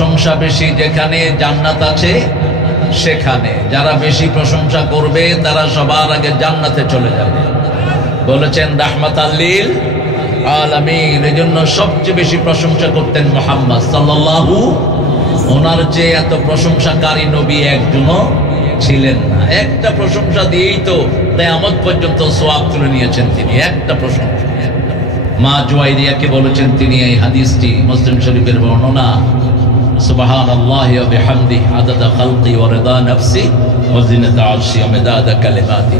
প্রশংসা বেশি যেখানে জান্নাত আছে সেখানে, যারা বেশি প্রশংসা করবে তারা সবার আগে জান্নাতে চলে যাবে। বলেছেন রাহমাতাল লিল আলামিন। এজন্য সবচেয়ে বেশি প্রশংসা করতেন মুহাম্মদ সাল্লাল্লাহু, ওনার চেয়ে এত প্রশংসাকারী নবী একজনও ছিলেন না। একটা প্রশংসা দিয়েই তো কিয়ামত পর্যন্ত সওয়াব তুলে নিয়েছেন তিনি, একটা প্রশংসা। মা জুয়াইরিয়াকে বলেছেন তিনি এই হাদিসটি, মুসলিম শরীফের বর্ণনা, সুবহানাল্লাহি ওয়া বিহামদিহি আদাদা খালকি ওয়া রিদা নফসি ওয়া জিনাতা আরশি ওয়া মিদাদা কালিমাতি।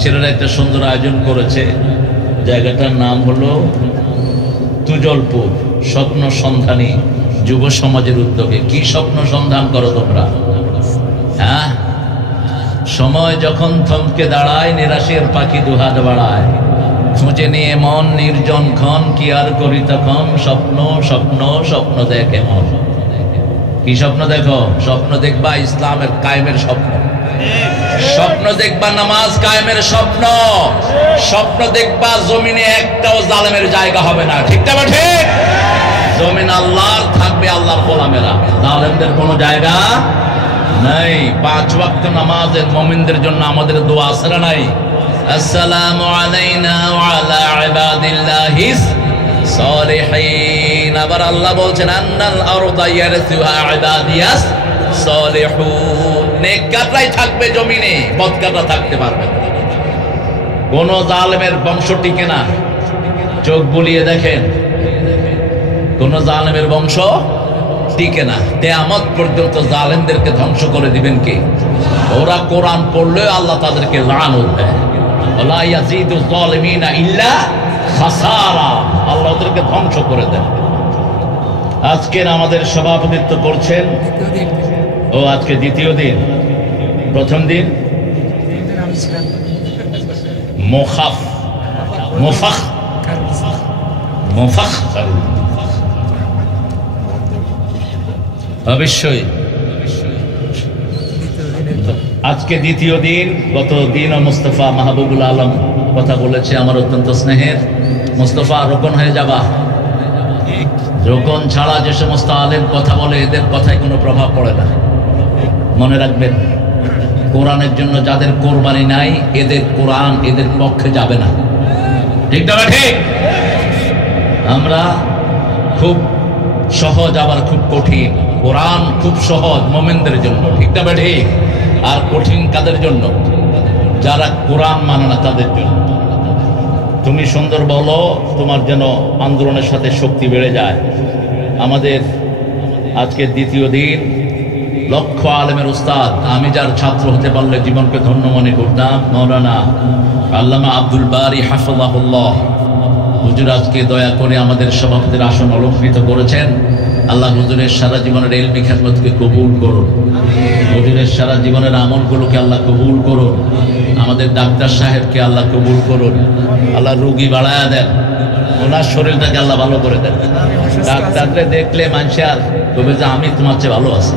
ছেলেরা একটা সুন্দর আয়োজন করেছে, জায়গাটার নাম হলো তুজলপুর। স্বপ্ন সন্ধানী যুব সমাজের উদ্যোগে। কি স্বপ্ন সন্ধান করো তোমরা? হ্যাঁ, সময় যখন থমকে দাঁড়ায়, নিরাশের পাখি দুহাত বাড়ায়, খুঁজে নিয়ে মন নির্জন ক্ষণ, কি আর করি তখন, স্বপ্ন স্বপ্ন স্বপ্ন দেখে মন। কি স্বপ্ন দেখো? স্বপ্ন দেখবা ইসলামের কায়েমের স্বপ্ন, স্বপ্ন দেখবা নামাজ কায়েমের স্বপ্ন, স্বপ্ন দেখবা জমিনে একটাও জালেমের জায়গা হবে না। ঠিক না ঠিক? জমিন আল্লাহর, থাকবে আল্লাহর গোলামেরা, জালেমদের কোনো জায়গা নাই। 5 ওয়াক্ত নামাজের মুমিনদের জন্য আমাদের দোয়া আছে না নাই? আসসালামু আলাইনা ওয়া আলা ইবাদিল্লাহিস সালিহিন। আবার আল্লাহ বলছেন আন্নাল আরদা ইয়ারসুহা ইবাদিয়াস সালিহুন। নেককাররাই থাকবে জমিনে, বদকাররা থাকতে পারবে না। কোন জালেমের বংশ টিকে না। চোখ বুলিয়ে দেখেন, কোন জালেমের বংশ টিকে না। কিয়ামত পর্যন্ত জালেমদেরকে ধ্বংস করে দিবেন কে? ওরা কোরআন পড়লেও আল্লাহ তাদেরকে লানত দেয়। ওয়ালা ইয়াজিদু যালিমিনা ইল্লা খাসারা। আল্লাহ ওদেরকে ধ্বংস করে দেন। আজকের আমাদের সভাপতিত্ব করছেন, ও আজকে দ্বিতীয় দিন, প্রথম দিন মুখাফ মুফাখ মুফাখ অবশ্যই আজকে দ্বিতীয় দিন। গত দিন মুস্তফা মাহবুবুল আলম কথা বলেছে, আমার অত্যন্ত স্নেহের মুস্তফা। রোকন হয়ে যাবা। রোকন ছাড়া যে সমস্ত আলেম কথা বলে এদের কথায় কোনো প্রভাব পড়ে না। মনে রাখবেন, কোরআনের জন্য যাদের কোরবানি নাই, এদের কোরআন এদের পক্ষে যাবে না। ঠিক না ঠিক? আমরা খুব সহজ, আবার খুব কঠিন। কোরআন খুব সহজ মুমিনদের জন্য, ঠিক না ঠিক? আর কঠিন কাদের জন্য? যারা কোরআন মানে না তাদের জন্য। তুমি সুন্দর বলো, তোমার যেন আন্দোলনের সাথে শক্তি বেড়ে যায়। আমাদের আজকে দ্বিতীয় দিন, লক্ষ আলেমের উস্তাদ, আমি যার ছাত্র হতে পারলে জীবনকে ধন্য মনে করতাম, মাওলানা আল্লামা আব্দুল বারী হাফিজাহুল্লাহ হুজুর আজকে দয়া করে আমাদের সভাপতির আসন অলঙ্কৃত করেছেন। আল্লাহ হুজুরের সারা জীবনের ইলমি খেদমতকে কবুল করুন। হুজুরের সারা জীবনের আমলগুলোকে আল্লাহ কবুল করুন। আমাদের ডাক্তার সাহেবকে আল্লাহ কবুল করুন। আল্লাহ রোগী বাড়ায়া দেন, ওনার শরীরটাকে আল্লাহ ভালো করে দেন। ডাক্তারকে দেখলে মানুষ আর তবে যে আমি তোমার চেয়ে ভালো আছি।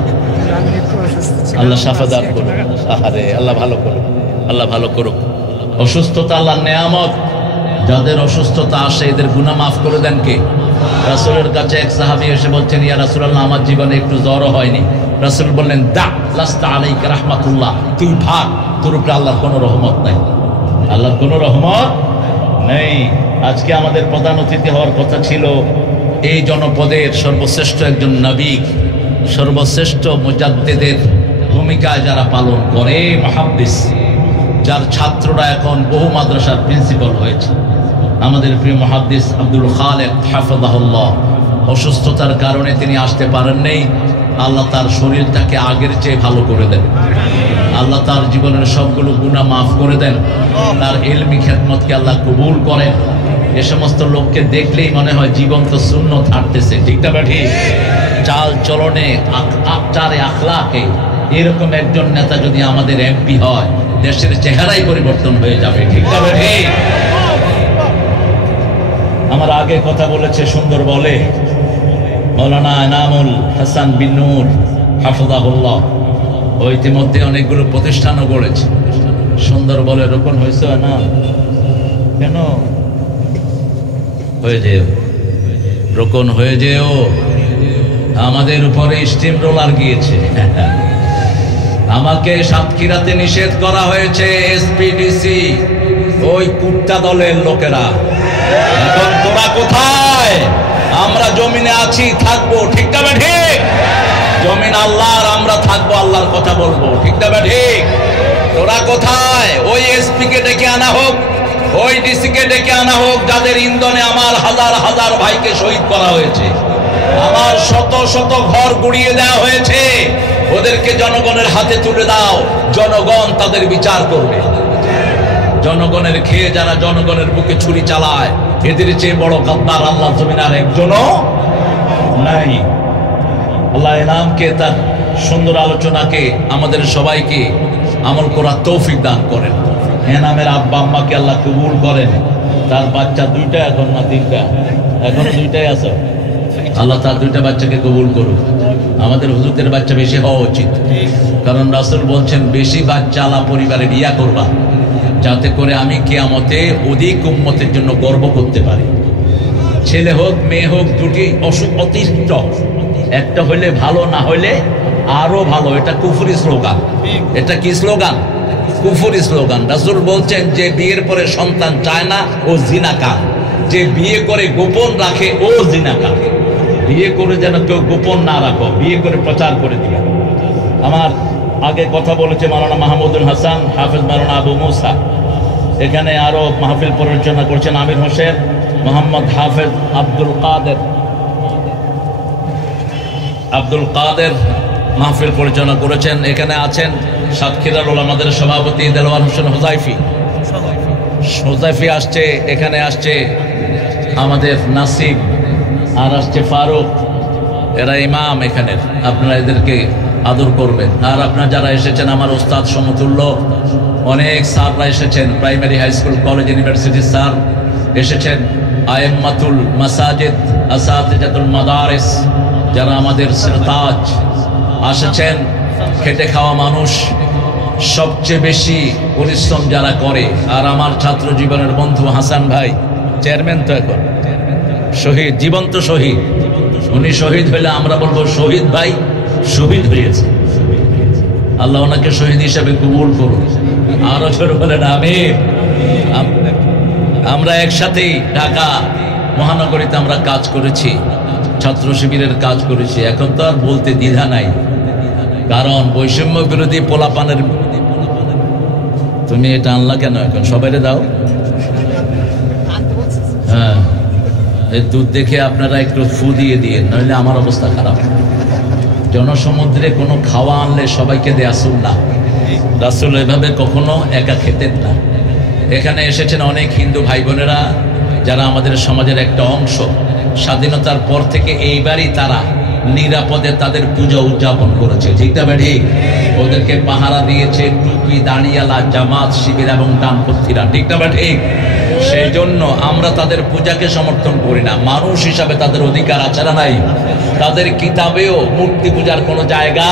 আল্লাহ শাফাদাত করুন। আহারে আল্লাহ ভালো করুন, আল্লাহ ভালো করুক। অসুস্থতা আল্লাহর নেয়ামত। যাদের অসুস্থতা আসে এদের গুনাহ মাফ করে দেন কে? রাসূলের কাছে এক সাহাবী এসে বলছেন, ইয়া রাসূলুল্লাহ, আমার জীবনে একটু জ্বরও হয়নি। রাসূল বললেন, দা লাস্তা আলাইকা রাহমাতুল্লাহ, তুই ভাগ, তোর উপরে আল্লাহর কোনো রহমত নাই। আল্লাহর কোনো রহমত নেই। আজকে আমাদের প্রধান অতিথি হওয়ার কথা ছিল এই জনপদের সর্বশ্রেষ্ঠ একজন নবী, সর্বশ্রেষ্ঠ মুজাদ্দিদের ভূমিকায় যারা পালন করে, মুহাদ্দিস, যার ছাত্ররা এখন বহু মাদ্রাসার প্রিন্সিপাল হয়েছে, আমাদের প্রিয় মুহাদ্দিস আব্দুল খালেক হাফিজাহুল্লাহ। অসুস্থতার কারণে তিনি আসতে পারেন নাই। আল্লাহ তার শরীরটাকে আগের চেয়ে ভালো করে দেন। আল্লাহ তার জীবনের সবগুলো গুনাহ মাফ করে দেন। তার ইলমি খেদমতকে আল্লাহ কবুল করেন। এ সমস্ত লোককে দেখলেই মনে হয় জীবন্ত সুন্নত হাঁটতেছে। ঠিক না ঠিক? চাল চলনে, আচারে, আখলাকে এরকম একজন নেতা যদি আমাদের এমপি হয়, দেশের চেহারাই পরিবর্তন হয়ে যাবে। ঠিক না ঠিক? আমার আগে কথা বলেছে, সুন্দর বলে মাওলানা এনামুল হাসান বিন নূর হাফিজাহুল্লাহ। ও ইতিমধ্যে অনেকগুলো প্রতিষ্ঠানও গড়েছে। সুন্দর বলে, রোকন হয়েছে না কেন? হয়ে যেও, রোকন হয়ে যেও। আমাদের উপরে স্টিম রোলার গিয়েছে। আমাকে সাতক্ষীরাতে নিষেধ করা হয়েছে এসপিডিসি ওই কুত্তা দলের লোকেরা। এখন তোরা কোথায়? আমরা জমিনে আছি, থাকবো, ঠিক না ঠিক? জমিন আল্লাহর, আমরা থাকবো, আল্লাহর কথা বলবো, ঠিক না ঠিক? তোরা কোথায়? ওই এসপি কে ডেকে আনা হোক, ওই ডিসি কে ডেকে আনা হোক, যাদের ইন্ধনে আমার হাজার হাজার ভাইকে শহীদ করা হয়েছে, আমার শত শত ঘর গুড়িয়ে দেওয়া হয়েছে। ওদেরকে জনগণের হাতে তুলে দাও, জনগণ তাদের বিচার করবে। জনগণের খেয়ে যারা জনগণের বুকে ছুরি চালায়, এদের চেয়ে বড় গাদ্দার আল্লাহ জমিন আর একজনও নাই। আল্লাহ এনামকে, তার সুন্দর আলোচনাকে আমাদের সবাইকে আমল করার তৌফিক দান করেন। এনামের আব্বা আম্মাকে আল্লাহ কবুল করেন। তার বাচ্চা দুইটা, এখন না তিনটা, এখন দুইটাই আছে। আল্লাহ তার দুইটা বাচ্চাকে কবুল করুন। আমাদের হুজুরদের বাচ্চা বেশি হওয়া উচিত, কারণ রাসূল বলছেন বেশি বাচ্চা আলা পরিবারে বিয়া করবা, যাতে করে আমি কিয়ামতে অধিক উম্মতের জন্য গর্ব করতে পারি। ছেলে হোক মেয়ে হোক, দুটি অতিষ্ঠ, একটা হইলে ভালো, না হইলে আরো ভালো। এটা কুফরি স্লোগান। এটা কি স্লোগান? কুফরি স্লোগান। রাসূল বলছেন যে বিয়ের পরে সন্তান চায় না ও জিনাকার, যে বিয়ে করে গোপন রাখে ও জিনাকার। বিয়ে করে যেন কেউ গোপন না রাখো, বিয়ে করে প্রচার করে দিবে। আমার আগে কথা বলেছে মাওলানা মাহমুদুল হাসান, হাফেজ মাওলানা আবু মুসা। এখানে আরো মাহফিল পরিচালনা করছেন আমির হোসেন, মোহাম্মদ হাফেজ আব্দুল কাদের মাহফিল পরিচালনা করেছেন। এখানে আছেন সাতক্ষীরার ওলামাদের সভাপতি দেলোয়ার হোসেন হোজাইফি আসছে, এখানে আসছে আমাদের নাসিব, আর আসছে ফারুক। এরা ইমাম এখানের, আপনারা এদেরকে আদর করবেন। আর আপনারা যারা এসেছেন, আমার ওস্তাদ সমতুল্য অনেক স্যাররা এসেছেন, primary, high school, college, university sir এসেছেন, আয়েম্মাতুল মাসাজিদ, আসাতিজাতুল মাদারিস, যারা আমাদের সিরতাজ আসেছেন। খেটে খাওয়া মানুষ, সবচেয়ে বেশি পরিশ্রম যারা করে। আর আমার ছাত্র জীবনের বন্ধু হাসান ভাই, চেয়ারম্যান তো এখন শহীদ, জীবন্ত শহীদ। উনি শহীদ হইলে আমরা বলবো শহীদ ভাই শহীদ হয়েছে। আল্লাহ ওনাকে শহীদ হিসাবে কবুল করুন। আরো ছোট বলেন আমির। আমরা একসাথেই ঢাকা মহানগরীতে আমরা কাজ করেছি, ছাত্র শিবিরের কাজ করেছি। এখন তো আর বলতে দ্বিধা নাই, কারণ বৈষম্য বিরোধী পোলাপানের। তুমি এটা আনলা কেন? এখন সবাইরে দাও। হ্যাঁ, এই দুধ দেখে আপনারা একটু ফু দিয়ে দিয়ে, নইলে আমার অবস্থা খারাপ। জনসমুদ্রে কোনো খাওয়া আনলে সবাইকে দেয়া সুন্নাহ। রাসূল এভাবে কখনো একা খেতেন না। এখানে এসেছেন অনেক হিন্দু ভাই বোনেরা, যারা আমাদের সমাজের একটা অংশ। স্বাধীনতার পর থেকে এইবারই তারা নিরাপদে তাদের পূজা উদযাপন করেছে, ঠিক না ঠিক? ওদেরকে পাহারা দিয়েছে টুপি, দাঁড়িয়ালা, জামাত, শিবির এবং ডানপন্থীরা, ঠিক না ঠিক? সেই জন্য আমরা তাদের পূজাকে সমর্থন করি না। মানুষ হিসাবে তাদের অধিকার আছে না নাই? তাদের কিতাবেও মূর্তি পূজার কোনো জায়গা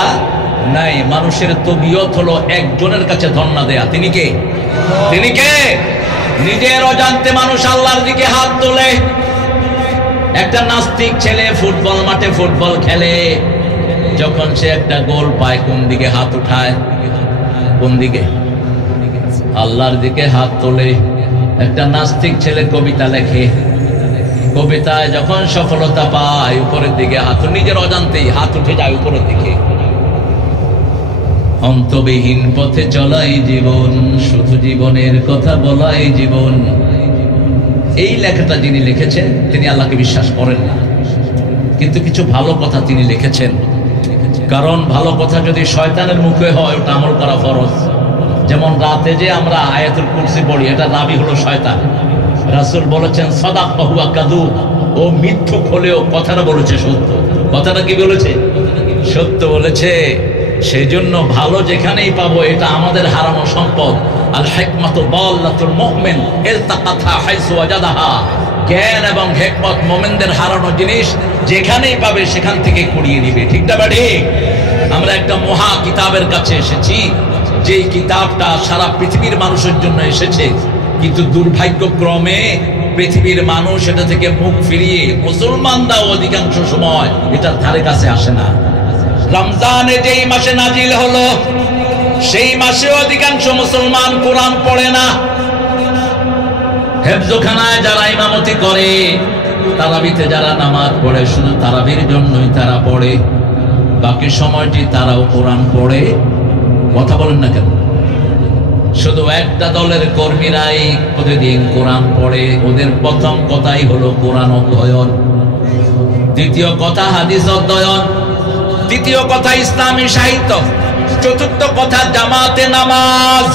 নাই। মানুষের তবিয়ত হলো একজনের কাছে ধন্না দেয়া। তিনি কে? তিনি কে? নিজের অজান্তে মানুষ আল্লাহর দিকে হাত তোলে। একটা নাস্তিক ছেলে ফুটবল মাঠে ফুটবল খেলে, যখন সে একটা গোল পায় কোন দিকে হাত উঠায়? কোন দিকে? আল্লাহর দিকে হাত তোলে। একটা নাস্তিক ছেলে কবিতা লেখে, কবিতায় যখন সফলতা পায় উপরের দিকে হাত, নিজের অজান্তেই হাত উঠে যায় উপরের দিকে। অন্তবিহীন পথে চলাই জীবন, শুধু জীবনের কথা বলাই জীবন। এই লেখাটা যিনি লিখেছেন তিনি আল্লাহকে বিশ্বাস করেন না, কিন্তু কিছু ভালো কথা তিনি লিখেছেন। কারণ ভালো কথা যদি শয়তানের মুখে হয়, ওটা আমল করা ফরজ। যেমন রাতে যে আমরা আয়াতুল কুরসি পড়ি, এটা নাবি হলো শয়তান। রাসূল বলেছেন সাদাকা হুয়া কাযুব, ও মিথ্যুক হলেও কথাটা বলেছে সত্য। কথাটা কি বলেছে? সত্য বলেছে। সেই জন্য ভালো যেখানেই পাবো, এটা আমাদের হারানো সম্পদ। আল হিকমাতু দাল্লাতুল মুমিন ইলতাকাতহা হাইসু ওয়াজাদাহা। জ্ঞান এবং হিকমত মুমিনদের হারানো জিনিস, যেখানেই পাবে সেখান থেকে কুড়িয়ে নিবে, ঠিক না ঠিক? আমরা একটা মহা কিতাবের কাছে এসেছি, যেই কিতাবটা সারা পৃথিবীর মানুষের জন্য এসেছে, কিন্তু দুর্ভাগ্যক্রমে পৃথিবীর মানুষ এটা থেকে মুখ ফিরিয়ে, মুসলমানরাও অধিকাংশ সময় এটার ধারে কাছে আসে না। রমজানে যেই মাসে নাজিল হলো সেই মাসে অধিকাংশ মুসলমান কোরআন পড়ে না। হেফজখানায় যারা ইমামতি করে, তারাবিতে যারা নামাজ পড়ে, শুধু তারাবির জন্যই তারা পড়ে, বাকি সময়টি তারাও কোরআন পড়ে। কথা বলেন না কেন? শুধু একটা দলের কর্মীরাই প্রতিদিন কোরআন পড়ে, ওদের প্রথম কথাই হলো কোরআন অধ্যয়ন, দ্বিতীয় কথা হাদিস অধ্যয়ন, তৃতীয় কথা ইসলামী সাহিত্য, চতুর্থ কথা জামাতে নামাজ,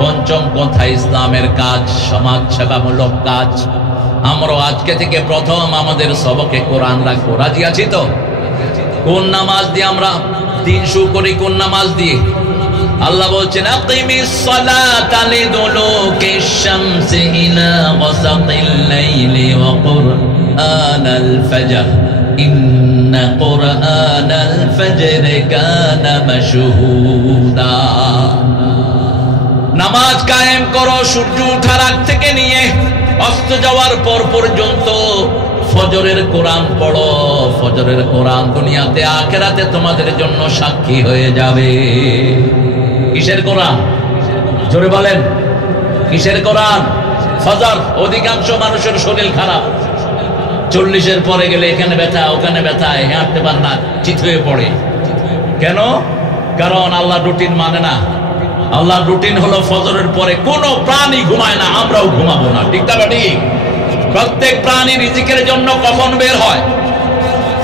পঞ্চম কথা ইসলামের কাজ, সমাজ সেবামূলক কাজ। আমরা আজকে থেকে প্রথম আমাদের সবকে কোরআন রাখবো। রাজি আছি তো? কোন নামাজ দিয়ে আমরা দিন শুরু করি? কোন নামাজ দিয়ে? আল্লাহ বলছেন আকিমিস সালাতা লিদুলুকিশ শামসি ইলা গাসাকিল লাইলি ওয়া কুরআনাল ফাজর ইন্না কুরআনাল ফাজরি কানা মাশহুদা। নামাজ কায়েম করো সূর্য ওঠার আগ থেকে নিয়ে অস্ত যাওয়ার পর পর্যন্ত। ফজরের কোরআন পড়ো, ফজরের কোরআন দুনিয়াতে আখিরাতে তোমাদের জন্য সাক্ষী হয়ে যাবে। কিসের কোরআন? জোরে বলেন, কিসের কোরআন? ফজর। অধিকাংশ মানুষের শরীর খারাপ, 40-এর পরে গেলে এখানে ব্যথা, ওখানে ব্যথা, হাঁটতে পারে না, চিত হয়ে পড়ে। কেন? কারণ আল্লাহ রুটিন মানে না। আল্লাহর রুটিন হলো ফজরের পরে কোনো প্রাণী ঘুমায় না, আমরাও ঘুমাবো না। ঠিক না ঠিক? প্রত্যেক প্রাণী রিজিকের জন্য কখন বের হয়?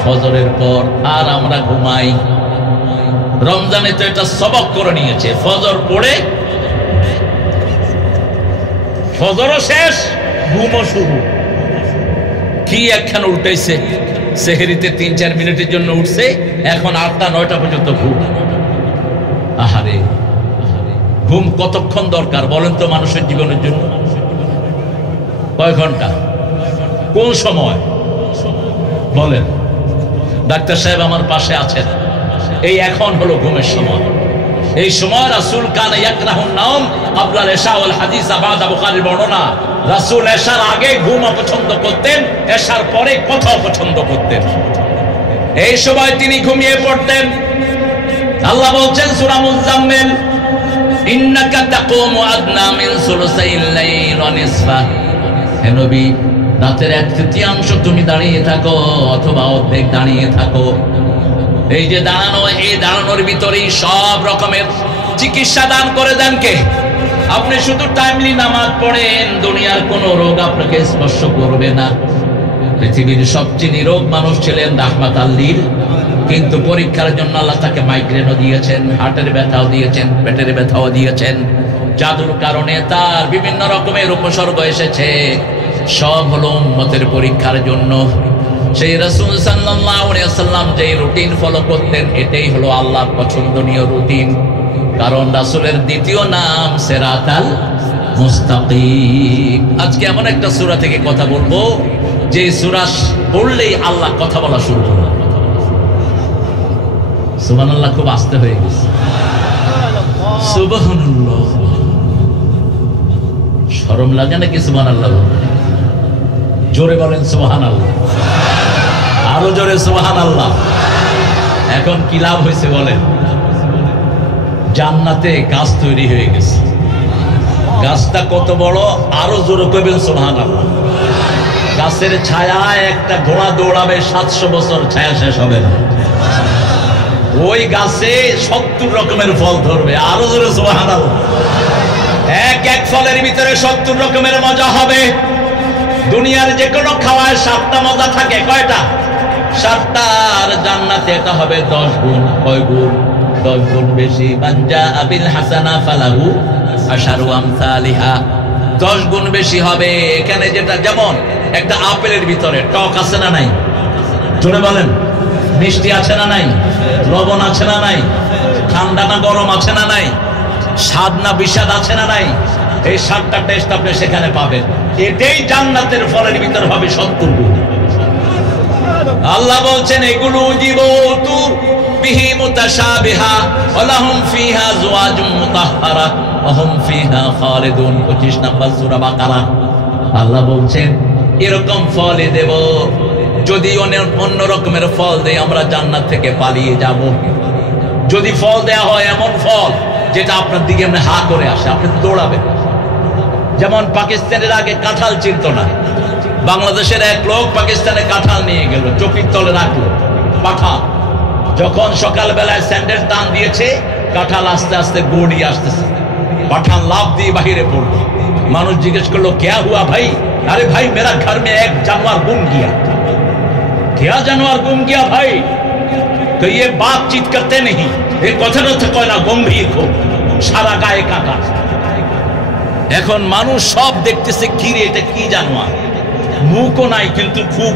ফজরের পর। আর আমরা ঘুমাই। রমজানে তো এটা সবক করে নিয়েছে, ফজর পড়ে ফজরও শেষ, ঘুমও শুরু। কি একখান উল্টাইছে, সেহরিতে 3-4 মিনিটের জন্য উঠছে, এখন 8টা-9টা পর্যন্ত ঘুম। আহারে, ঘুম কতক্ষণ দরকার বলেন তো মানুষের জীবনের জন্য? কয় ঘন্টা? কোন সময় বলেন? ডাক্তার সাহেব আমার পাশে আছেন, এই এখন হলো ঘুমের সময়। এই সময় রাসূল কানা ইয়াকরাহুন নাওম ক্বাবলা ইশা ওয়াল হাদিস বাদা। বুখারীর বর্ণনা, রাসূল এশার আগে ঘুম অপছন্দ করতেন, এশার পরে কথা অপছন্দ করতেন। এই সময় তিনি ঘুমিয়ে পড়তেন। আল্লাহ বলছেন সূরা মুজাম্মিল, ইন্নাকা তাকুমু আদনা মিন সুলুসাইল লাইল ওয়া নিসফাহ। হে নবী, রাতের 1/3 তুমি দাঁড়িয়ে থাকো অথবা অর্ধেক দাঁড়িয়ে থাকো। এই যে দাঁড়ানো, এই দাঁড়ানোর ভিতরেই সব রকমের চিকিৎসা দান করে দেন কে? আপনি শুধু টাইমলি নামাজ পড়েন, দুনিয়ার কোনো রোগ আপনাকে স্পর্শ করবে না। পৃথিবীর সবচেয়ে নিরোগ মানুষ ছিলেন রাহমাতাল লিল, কিন্তু পরীক্ষার জন্য আল্লাহ তাকে মাইগ্রেনও দিয়েছেন, হার্টের ব্যথাও দিয়েছেন, পেটের ব্যথাও দিয়েছেন। জাদুর কারণে তার বিভিন্ন রকমের উপসর্গ এসেছে, সব হলো উম্মতের পরীক্ষার জন্য। সেই রাসূল সাল্লাল্লাহু আলাইহি ওয়াসাল্লাম যে রুটিন ফলো করতেন, এটাই হলো আল্লাহর পছন্দনীয় রুটিন। কারণ রাসূলের দ্বিতীয় নাম সিরাতাল মুস্তাকিম। আজকে এমন একটা সূরা থেকে কথা বলবো যে সূরা পড়লেই আল্লাহ কথা বলা শুরু করবেন। সুবহানাল্লাহ, খুব আস্তে হয়ে গেছে। সুবহানাল্লাহ, শরম লাগে নাকি? সুবহানাল্লাহ জোরে বলেন, সুবহানাল্লাহ। আরো জোরে সুবহানাল্লাহ। এখন কি লাভ হয়েছে বলেন? জান্নাতে গাছ তৈরি হয়ে গেছে। গাছটা কত বড়? আরো জোরে কইবেন সুবহানাল্লাহ। গাছের ছায়ায় একটা ঘোড়া দৌড়াবে, 700 বছর ছায়া শেষ হবে না। ওই গাছে 70 রকমের ফল ধরবে। আরো জোরে সুবহানাল্লাহ। এক এক ফলের ভিতরে 70 রকমের মজা হবে। দুনিয়ার যে কোনো খাওয়ায় 7টা মজা থাকে, কয়টা? 7টা। আর জান্নাতে এটা হবে 10 গুণ। কয় গুণ? 10 গুণ বেশি। মানজা আবিল হাসানা ফালাহু আশারু আমসালিহা। 10 গুণ বেশি হবে। এখানে যেটা, যেমন একটা আপেলের ভিতরে টক আছে না নাই? জোরে বলেন। মিষ্টি আছে না নাই? লবণ আছে না নাই? ঠান্ডা না গরম আছে না নাই? স্বাদ না বিষাদ আছে না নাই? এই 7টা টেস্ট আপনি সেখানে পাবেন। এটাই জান্নাতের ফলের ভিতর হবে 70 গুণ। আল্লাহ বলছেন এগুলো জীবতু বিহি মুতাশাবিহা ওয়া লাহুম ফিহা আজওয়াজুম মুতাহহারা ওয়া হুম ফিহা খালিদুন। 25 নম্বর সূরা বাকারা। আল্লাহ বলছেন এরকম ফলই দেব, যদি অন্য রকমের ফল দেয় আমরা জান্নাত থেকে পালিয়ে যাব। যদি ফল দেয়া হয় এমন ফল যেটা আপনার দিকে এমনি হা করে আসে, আপনি দৌড়াবেন। যেমন পাকিস্তানের আগে কাঁঠাল চিনত না, বাংলাদেশের এক লোক পাকিস্তানে কাঁঠাল নিয়ে গেল, চোখের তলে রাখলো পাঠা। যখন সকালবেলায় স্যান্ডেল টান দিয়েছে, কাঁঠাল আস্তে আস্তে গড়িয়ে আসতেছে, পাঠান লাভ দিয়ে বাহিরে পড়লো। মানুষ জিজ্ঞেস করলো क्या हुआ भाई? अरे भाई मेरा घर में एक जानवर गुम गया। क्या जानवर गुम गया भाई? तो ये बातचीत करते नहीं, ये कथन कय ना गंभीर हो, সারা গায়ে কাঁটা। এখন মানুষ সব দেখতেছে কি রে এটা কি জানোয়ার, মুখও নাই কিন্তু খুব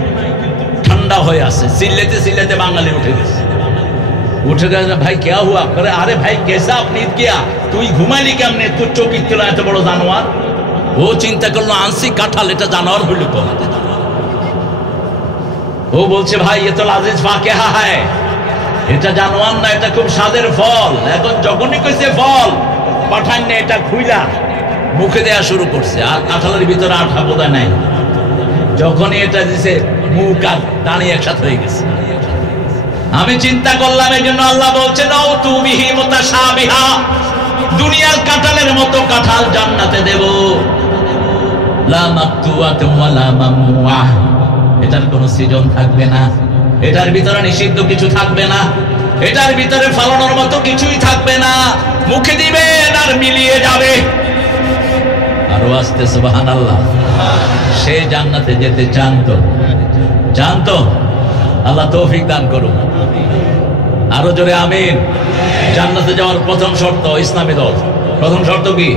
ঠান্ডা হয়ে আছে, চিল্লাতে চিল্লাতে বাঙালি উঠে গেছে। উঠে গেছে, ভাই क्या हुआ? करे अरे भाई कैसा আপনি किया? তুই ঘুমাইলি কেমনে? তোর চোখের তলা এত বড় জানোয়ার। ও চিন্তা করলো আনসি কাঁঠাল, এটা জানোয়ার হইল তো। ও বলছে ভাই এ তো লাজিজ ফাকিহা হয়, এটা জানোয়ার না, এটা খুব স্বাদের ফল। এখন যখনই কইছে ফল, পাঠান না এটা খুইলা মুখে দেয়া শুরু করছে, আর কাঁঠালের ভিতরে আঠা বোধা নাই। যখনই এটা দিছে মুখ আর দাঁড়িয়ে একসাথে হয়ে গেছে। আমি চিন্তা করলাম, এই জন্য আল্লাহ বলছেন ও তুমিহি মুতাশাবিহা, দুনিয়ার কাঁঠালের মতো কাঁঠাল জান্নাতে দেব। লা মাকতুআতুন ওয়ালা মামনুআহ, এটার কোনো সিজন থাকবে না, এটার ভিতরে নিষিদ্ধ কিছু থাকবে না, এটার ভিতরে ফালানোর মতো কিছুই থাকবে না। মুখে দিবেন আর মিলিয়ে যাবে। আরো আসতে সুবহানাল্লাহ। সে জান্নাতে যেতে চান তো? আল্লাহ তৌফিক দান করুন। আরো জোরে আমিন। জান্নাতে যাওয়ার প্রথম শর্ত ইসলামী দল। প্রথম শর্ত কি?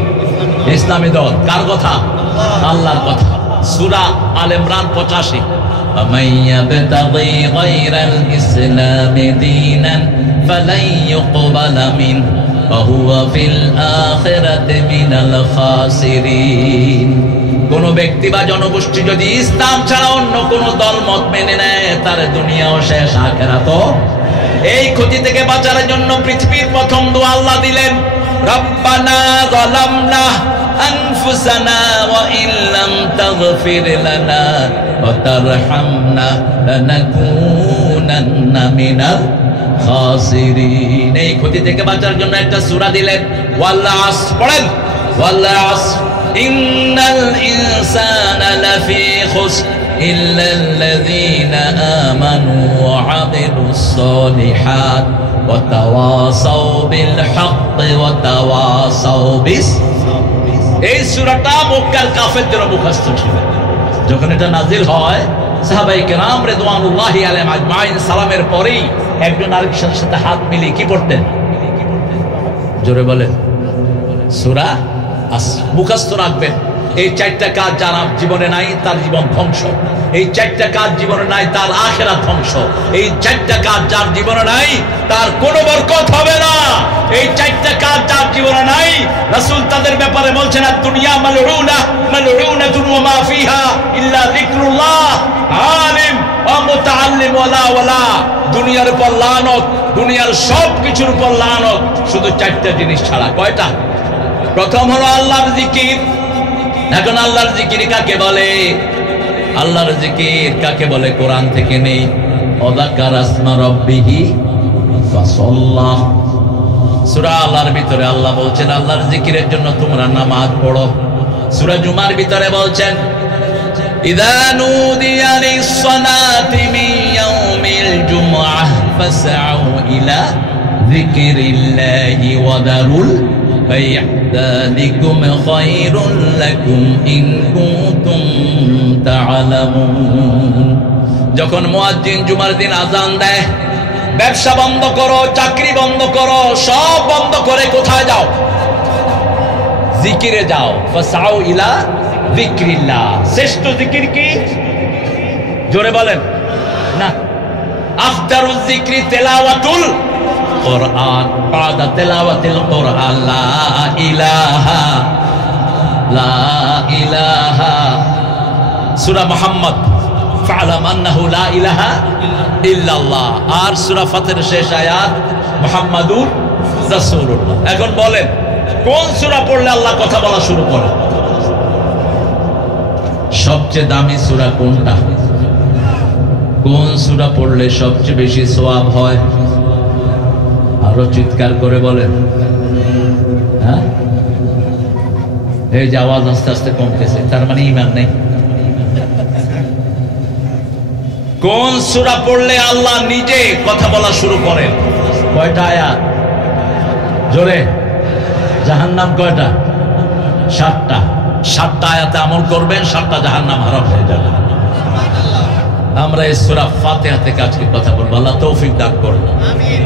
ইসলামী দল। কার কথা? আল্লাহর কথা। সূরা আল ইমরান 85। ومن يبتغي غير الإسلام دينا فلن يقبل منه وهو في الآخرة من الخاسرين। কোন ব্যক্তি বা জনগোষ্ঠী যদি ইসলাম ছাড়া অন্য কোন দল মত মেনে নেয়, তার দুনিয়াও শেষ, আখিরাতও। এই ক্ষতি থেকে বাঁচার জন্য পৃথিবীর প্রথম দোয়া আল্লাহ দিলেন, রব্বানা যালামনা আনফুসানা ওয়া ইল্লাম তাগফির লানা ওয়া তারহামনা লানাকুনান্না মিনাল খাসিরিন। এই ক্ষতি থেকে বাঁচার জন্য একটা সূরা দিলেন, ওয়াল আসর। পড়েন, ওয়াল আসর ইন্নাল ইনসানা লাফি খুসর ইল্লাল্লাযীনা আমানু ওয়া আমিলুস সালিহাত ওয়া তাওয়াসাউ বিল হাক্কি ওয়া তাওয়াসাউ বিস। এই সূরাটা মক্কার কাফেরদের মুখস্থ ছিল। যখন এটা নাজিল হয়, সাহাবায়ে কেরাম রিদওয়ানুল্লাহি আলাইহিম আজমাইন সালামের পরেই একজন আরেকজনের সাথে হাত মিলিয়ে কি পড়তেন? জোরে বলেন, সূরা মুখস্থ রাখবেন। এই চারটা কাজ যার জীবনে নাই তার জীবন ধ্বংস। এই চারটা কাজ জীবনে নাই তার আখিরাত ধ্বংস। এই চারটা কাজ যার জীবনে নাই তার কোনো বরকত হবে না। এই চারটা কাজ যার জীবনে নাই, রাসূল তাদের ব্যাপারে বলছেন দুনিয়া মালউনা মালউনাতুন ওয়া মা ফিহা ইল্লা যিকরুল্লাহ আলিম ওয়া মুতাআল্লিম ওয়ালা। দুনিয়ার উপর লানত, দুনিয়ার সব কিছুর উপর লানত, শুধু চারটা জিনিস ছাড়া। কয়টা? প্রথম হলো আল্লাহর জিকির। এখন আল্লাহর জিকির কাকে বলে? আল্লাহর জিকির কাকে বলে? কোরআন থেকে নেই। ওয়াযাকারা আসমা রাব্বিহি ফাসাল্লা। সূরা আল্লাহর ভিতরে আল্লাহ বলছেন আল্লাহর জিকিরের জন্য তোমরা নামাজ পড়ো। সূরা জুমার ভিতরে বলছেন ইযা নুদিয়া লিস-সালাতি মিন ইয়াউমিল জুমআহ ফাসআউ ইলা যিকরিল্লাহি ওয়া দারুল বাই'আ যালিকুম খায়রুল লাকুম ইন কুনতুম তা'লামুন। যখন মুয়াজ্জিন জুমার দিন আযান দেয়, ব্যবসা বন্ধ করো, চাকরি বন্ধ করো, সব বন্ধ করে কোথায় যাও? জিকিরে যাও। ফাসআউ ইলা যিকরিল্লাহ। শ্রেষ্ঠ জিকির কি? জোরে বলেন না। আফদারুজ যিকরি তিলাওয়াতুল কোরআন। বাদা তিলাওয়াতিল কোরআন লা ইলাহা লা ইলাহা। সূরা মুহাম্মদ ফা'লাম আন্নাহু লা ইলাহা ইল্লাল্লাহ। আর সূরা ফাতির শেষ আয়াত মুহাম্মাদুর রাসূলুল্লাহ। এখন বলেন কোন সূরা পড়লে আল্লাহ কথা বলা শুরু করে? সবচেয়ে দামি সূরা কোনটা? কোন সূরা পড়লে সবচেয়ে বেশি সওয়াব হয়? আরো চিৎকার করে বলেন। হ্যাঁ, এই যে আওয়াজ আস্তে আস্তে কমতেছে, তার মানে ঈমান নেই। কোন সূরা পড়লে আল্লাহ নিজে কথা বলা শুরু করেন? কয়টা আয়াত? জোরে। জাহান্নাম কয়টা? 7টা। 7টা আয়াতে আমল করবেন, 7টা জাহান্নাম হারাম হয়ে যাবে। আমরা এই সূরা ফাতিহা থেকে আজকে কথা বলবো। আল্লাহ তৌফিক দান করুন। আমিন।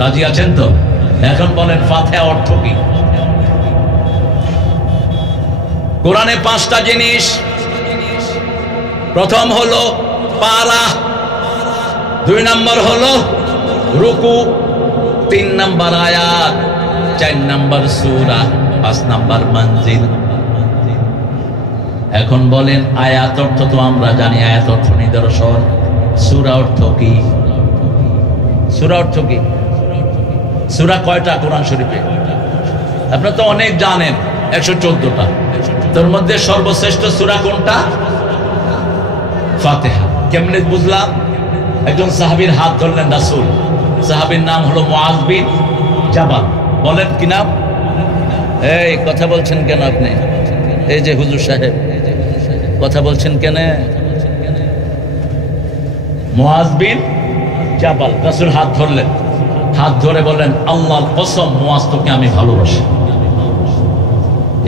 রাজি আছেন তো? এখন বলেন ফাতিহা অর্থ কি? কোরআনে 5টা জিনিস। প্রথম হলো পারা, 2 নম্বর হলো রুকু, 3 নম্বর আয়াত, 4 নম্বর সূরা, 5 নম্বর মঞ্জিল। এখন বলেন আয়াত অর্থ তো আমরা জানি, আয়াত অর্থ নিদর্শন। সূরা অর্থ কি? সূরা অর্থ কি? সূরা কয়টা কোরআন শরীফে? আপনারা তো অনেক জানেন, 114টা। তার মধ্যে সর্বশ্রেষ্ঠ সূরা কোনটা? ফাতিহা। কেমনে বুঝলাম? একজন সাহাবীর হাত ধরলেন রাসূল। সাহাবীর নাম হলো মুআজ বিন জাবাল। বলেন কি নাম? এই কথা বলছেন কেন আপনি? এই যে হুজুর সাহেব, কথা বলছেন কেন? মুআজ বিন জাবাল। রাসূল হাত ধরলেন, হাত ধরে বলেন, আল্লাহর কসম মুআজ তোকে আমি ভালোবাসি।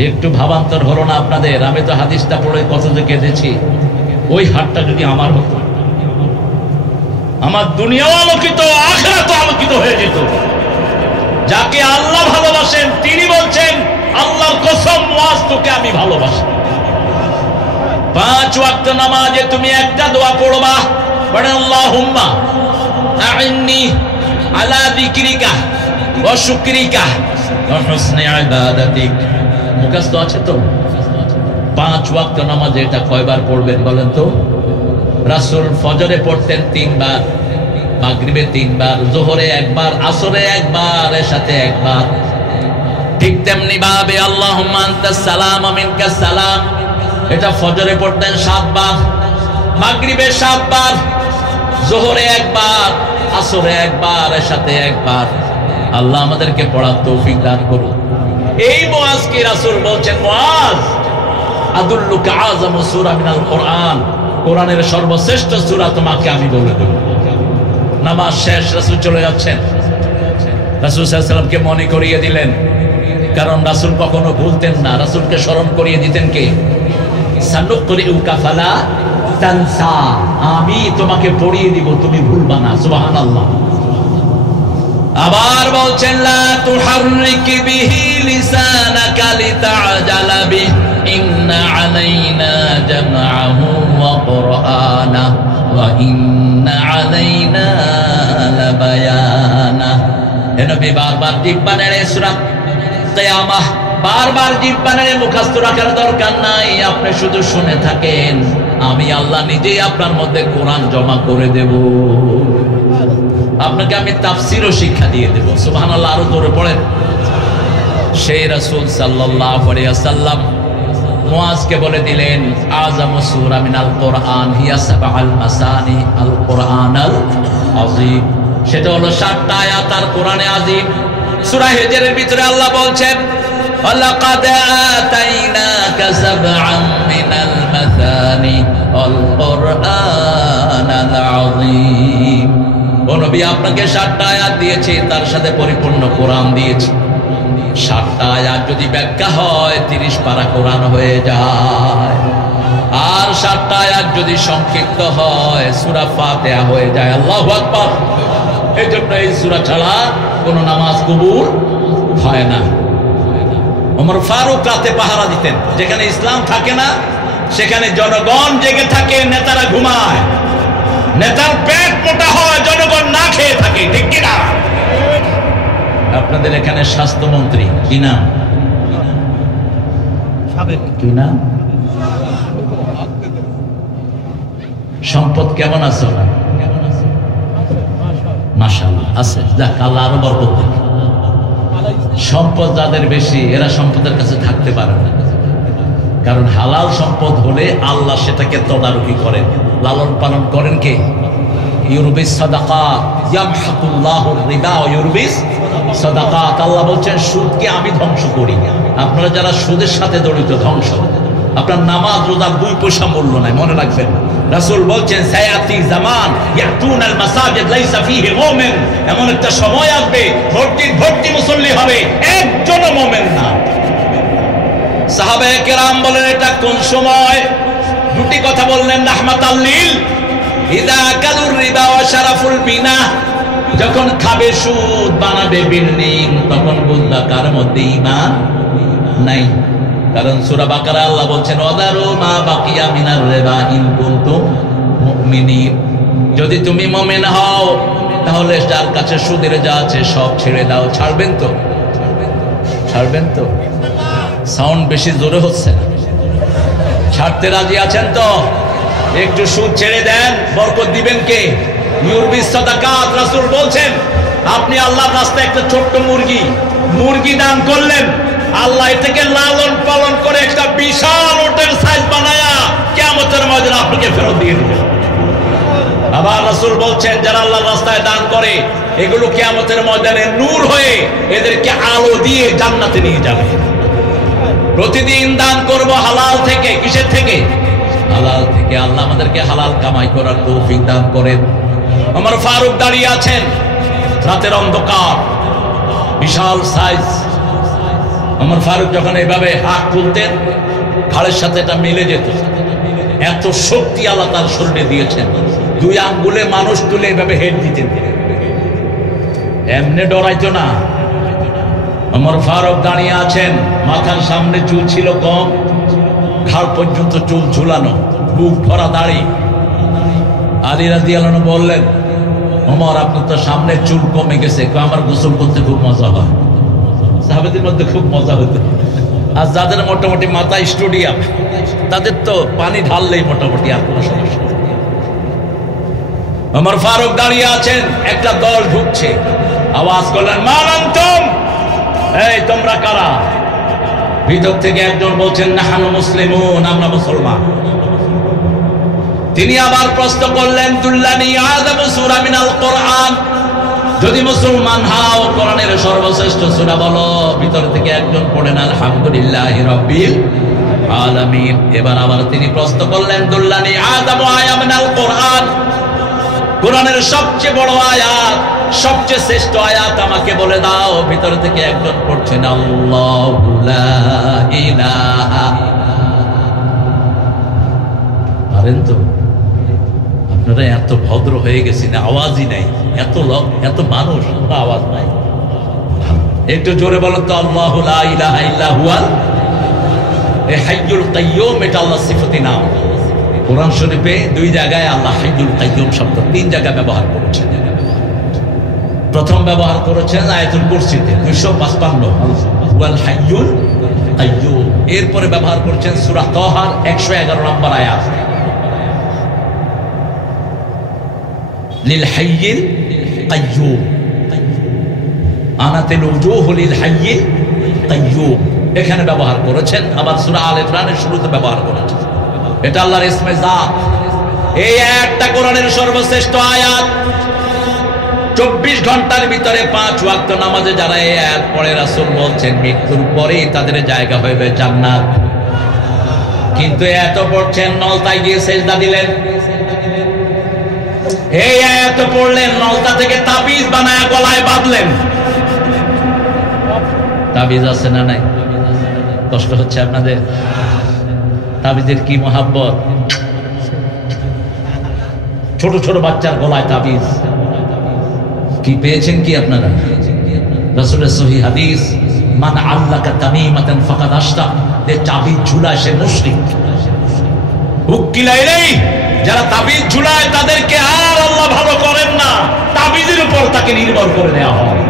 একটু ভাবান্তর হলো না আপনাদের? আমি তো হাদিসটা পড়ে কত যে কেঁদেছি। ওই হাতটা যদি আমার হতো, আমার দুনিয়াও আলোকিত, আখিরাতও আলোকিত হয়ে যেত। যাকে আল্লাহ ভালোবাসেন তিনি বলছেন, আল্লাহর কসম মুআজ তোকে আমি ভালোবাসি। 5 ওয়াক্ত নামাজে তুমি একটা দোয়া পড়বা, পড়ে আল্লাহুম্মা আইন্নি আলা যিকরিকা ওয়া শুকরিকা ওয়া হুসনি ইবাদাতিক। মুখস্থ আছে তো? 5 ওয়াক্ত নামাজে এটা কয়বার পড়বেন বলেন তো? রাসূল ফজরে পড়তেন 3 বার, মাগরিবে 3 বার, যোহরে 1 বার, আসরে 1 বার, এর সাথে 1 বার। ঠিক তেমনি ভাবে আল্লাহুম্মা আনতাস সালাম ওয়া মিনকাস সালাম, এটা ফজরে পড়তেন 7 বার, মাগরিবে 7 বার, যোহরে 1 বার, আসরে 1 বার, এর সাথে 1 বার। আল্লাহ আমাদেরকে পড়ার তৌফিক দান করুন। এই মুআজকে রাসূল বলছেন, মুআজ আদুল্লুকা আযামু সূরা মিনাল কোরআন, কোরআনের সর্বশ্রেষ্ঠ সূরা তোমাকে আমি বলে দেব। নামাজ শেষ, রাসূল চলে যাচ্ছেন। রাসূল সাল্লাল্লাহু আলাইহি ওয়াসাল্লামকে মনে করিয়ে দিলেন, কারণ রাসূল কখনো ভুলতেন না। রাসূলকে স্মরণ করিয়ে দিতেন কে? সানুকরিউকা ফালা তানসা, আমি তোমাকে পড়িয়ে দিব, তুমি ভুলবা না। সুবহানাল্লাহ। আবার বলছেন, লা তুহাররিক বিহি লিসানাকা লিতাআজালা বিহি ইন্না আলাইনা জামআহু ওয়া কুরআনা ওয়া ইন্না আলাইনা লাবায়ানা। এ নবী বারবার জিহ্বা নেড়ে সূরা কিয়ামাহ, বারবার জিহ্বা নেড়ে মুখস্থ রাখার দরকার নাই। আপনি শুধু শুনে থাকেন, আমি আল্লাহ নিজেই আপনার মধ্যে কোরআন জমা করে দেব। আপনাকে আমি তাফসীরও শিক্ষা দিয়ে দেব। সুবহানাল্লাহ। আরো জোরে পড়েন। সেই রাসূল সাল্লাল্লাহু আলাইহি ওয়াসাল্লাম মুআজকে বলে দিলেন, আযামু সূরা মিনাল কোরআন হিয়া সাবআল মাসানি আল কোরআনাল আযীম। সেটা হলো 7টা আয়াত আর কোরআনে আযীম। সূরা হিজরের ভিতরে আল্লাহ বলছেন, ওয়ালাকাদ আতাইনাকা সাবআম মিনাল মাসানি আল কোরআনাল আযীম। ও নবী, আপনাকে 7টা আয়াত দিয়েছি, তার সাথে পরিপূর্ণ কোরআন দিয়েছি। 7টা আয়াত যদি ব্যাখ্যা হয় 30 পারা কোরআন হয়ে যায়। আর 7টা আয়াত যদি সংক্ষিপ্ত হয় সূরা ফাতিহা হয়ে যায়। আল্লাহু আকবার। এই জন্য এই সূরা ছাড়া কোনো নামাজ কবুল হয় না। ওমর ফারুক রাতে পাহারা দিতেন। যেখানে ইসলাম থাকে না সেখানে জনগণ জেগে থাকে, নেতারা ঘুমায়। নেতার পেট মোটা হয়, জনগণ না খেয়ে থাকে, ঠিক কিনা? আপনাদের এখানে স্বাস্থ্যমন্ত্রী কি নাম? কি নাম? সম্পদ কেমন আছে? মাশাআল্লাহ আছে। যাক, আল্লাহ আরো বরকত দেন। সম্পদ যাদের বেশি এরা সম্পদের কাছে থাকতে পারে না। কারণ হালাল সম্পদ হলে আল্লাহ সেটাকে তদারকি করেন, লালন পালন করেন কে? ইউরবিস সাদাকাত ইয়ামহাকুল্লাহুর রিবা ওয়া ইউরবিস সাদাকাত। আল্লাহ বলছেন সুদকে আমি ধ্বংস করি, আপনারা যারা সুদের সাথে জড়িত ধ্বংস। আপনার নামাজ রোজার 2 পয়সা মূল্য নাই, মনে রাখবেন। রাসূল বলছেন সায়াতি জামান ইয়াতুনাল মাসাজিদ লাইসা ফীহি মুমিন, এমন একটা সময় আসবে ভর্তি ভর্তি মুসল্লি হবে, একজনও মুমিন না। সাহাবায়ে কেরাম বলেন এটা কোন সময়? দুটি কথা বললেন রাহমাতাল লিল ইদা কালুর রিবা ওয়া শারাফুল বিনা, যখন খাবে সুদ বানাবে বিল্ডিং, তখন বুঝবা কার মধ্যে ঈমান নাই। কারণ সূরা বাকারা আল্লাহ বলছেন ওয়াদারু মা বাকিয়া মিনার রিবা ইন কুনতুম মুমিনিন, যদি তুমি মুমিন হও তাহলে যার কাছে সুদের যা আছে সব ছেড়ে দাও। ছাড়বেন তো? ছাড়বেন তো? সাউন্ড বেশি জোরে হচ্ছে না। ছাড়তে রাজি আছেন তো? একটু সুদ ছেড়ে দেন, বরকত দিবেন কে? ইউরবিস সাদাকাত। রাসূল বলছেন আপনি আল্লাহর রাস্তায় একটা ছোট্ট মুরগি দান করলেন, আল্লাহ এটাকে লালন পালন করে একটা বিশাল ওটের সাইজ বানায়া কিয়ামতের ময়দানে আপনাকে ফেরত দিয়ে দিবেন। আবার রাসূল বলছেন যারা আল্লাহর রাস্তায় দান করে এগুলো কিয়ামতের ময়দানে নূর হয়ে এদেরকে আলো দিয়ে জান্নাতে নিয়ে যাবে। প্রতিদিন দান করব হালাল থেকে। কিসের থেকে? হালাল থেকে। আল্লাহ আমাদেরকে হালাল কামাই করার তৌফিক দান করেন। ওমর ফারুক দাঁড়িয়ে আছেন, রাতের অন্ধকার, বিশাল সাইজ। ওমর ফারুক যখন এইভাবে হাত তুলতেন ঘাড়ের সাথে এটা মিলে যেত, এত শক্তি আল্লাহ তার শরীরে দিয়েছেন। 2 আঙ্গুলে মানুষ তুলে এইভাবে হেড দিতেন, এমনি ডরাইতো না। ওমর ফারুক দাঁড়িয়ে আছেন, মাথার সামনে চুল ছিল কম, ঘাড় পর্যন্ত চুল ঝুলানো, বুক ভরা দাড়ি। আলী রাদিয়াল্লাহু আনহু বললেন ওমর আপনি তো সামনে চুল কমে গেছে, আমার গোসল করতে খুব মজা হয়। সাহাবাদের মধ্যে খুব মজা হতো। আর যাদের মোটামুটি মাথা স্টেডিয়াম তাদের তো পানি ঢাললেই মোটামুটি আর কোনো সমস্যা নেই। ওমর ফারুক দাঁড়িয়ে আছেন, একটা দল ঢুকছে, আওয়াজ করলেন মান আনতুম, এই তোমরা কারা? ভিতর থেকে একজন বলছেন নাহানু মুসলিমুন, আমরা মুসলমান। তিনি আবার প্রশ্ন করলেন দুল্লানি আযামু সূরা মিনাল কোরআন, যদি মুসলমান হও কোরআনের সর্বশ্রেষ্ঠ সূরা বলো। ভিতর থেকে একজন পড়েন আলহামদুলিল্লাহি রাব্বিল আলামিন। এবার আবার তিনি প্রশ্ন করলেন দুল্লানি আযামু আয়া মিনাল কোরআন, কোরআনের সবচেয়ে বড় আয়াত, সবচেয়ে শ্রেষ্ঠ আয়াত আমাকে বলে দাও। ভিতর থেকে একজন পড়ছেন আল্লাহু লা ইলাহা। পারেন তো? আপনারা এত ভদ্র হয়ে গেছেন, আওয়াজই নাই, এত মানুষ, আওয়াজ নাই। একটু জোরে বলেন তো আল্লাহু লা ইলাহা ইল্লা হুয়াল হাইয়ুল কাইয়্যুম, এটা আল্লাহর সিফাতি নাম। কোরআন শরীফে 2 জায়গায় আল্লাহ হাইয়ুল কাইয়্যুম শব্দ 3 জায়গায় ব্যবহার করেছেন। প্রথম ব্যবহার করেছেন আয়াতুল কুরসিতে 255 ওয়াল হাইয়ুল কাইয়্যুম। এরপরে ব্যবহার করেছেন সূরা তাহার 111 নম্বর আয়াত লিল হাইয়িল কাইয়্যুম, আনাতিল উজুহু লিল হাইয়িল কাইয়্যুম, এখানে ব্যবহার করেছেন। আবার সূরা আল ইমরানের শুরুতে ব্যবহার করেছেন। এটা আল্লাহর ইসমে জাত। এই একটা কোরআনের সর্বশ্রেষ্ঠ আয়াত। 24 ঘন্টার ভিতরে 5 ওয়াক্ত নামাজে যারা এই আয়াত পড়ে রাসূল বলছেন মৃত্যুর পরেই তাদের জায়গা হবে জান্নাত। কিন্তু এত পড়ছেন, নলতায় গিয়ে সেজদা দিলেন, এই আয়াত পড়লেন, নলতা থেকে তাবিজ বানায় গলায় বাঁধলেন। তাবিজ আছে না নাই? কষ্ট হচ্ছে আপনাদের? তাবিজের কি মহাব্বত! ছোট ছোট বাচ্চার গলায় তাবিজ। কি পেয়েছেন কি আপনারা? রাসূলের সহিহ হাদিস, মান আল্লাকা তামিমাতান ফাকাদ আশরাক, যে তাবিজ ঝুলায় সে মুশরিক। উকিলাইলেই যারা তাবিজ ঝুলায় তাদেরকে আর আল্লাহ ভালো করেন না, তাবিজের উপর তাকে নির্ভর করে নেওয়া হয়।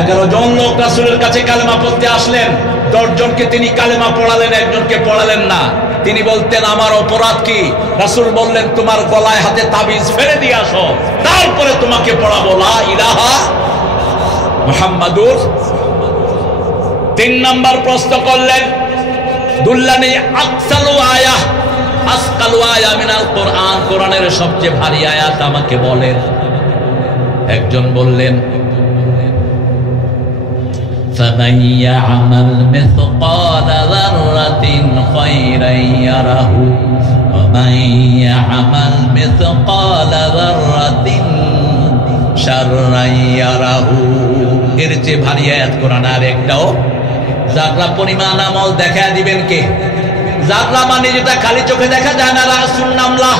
11 জন লোক রাসূলের কাছে কালেমা পড়তে আসলেন, 10 জনকে তিনি কালেমা পড়ালেন, একজনকে পড়ালেন না। তিনি বলতেন আমার অপরাধ কি? রাসূল বললেন তোমার গলায় হাতে তাবিজ ফেলে দিয়ে আসো, তারপরে তোমাকে পড়াবো লা ইলাহা মুহাম্মাদুর। 3 নাম্বার প্রশ্ন করলেন দুল্লানি আকসালু আয়া আসকালু আয়া মিনাল কোরআন, কোরআনের সবচেয়ে ভারী আয়াত আমাকে বলেন। একজন বললেন فمن يعمل مثقال ذرة خيرا يره ومن يعمل مثقال ذرة شرا يره। এর চেয়ে ভারী আয়াত কোরআন আর একটাও। যারা পরিমাণ আমল দেখা দিবেন কে? যারা মানে যেটা খালি চোখে দেখা যায় না, রাসূল নামলা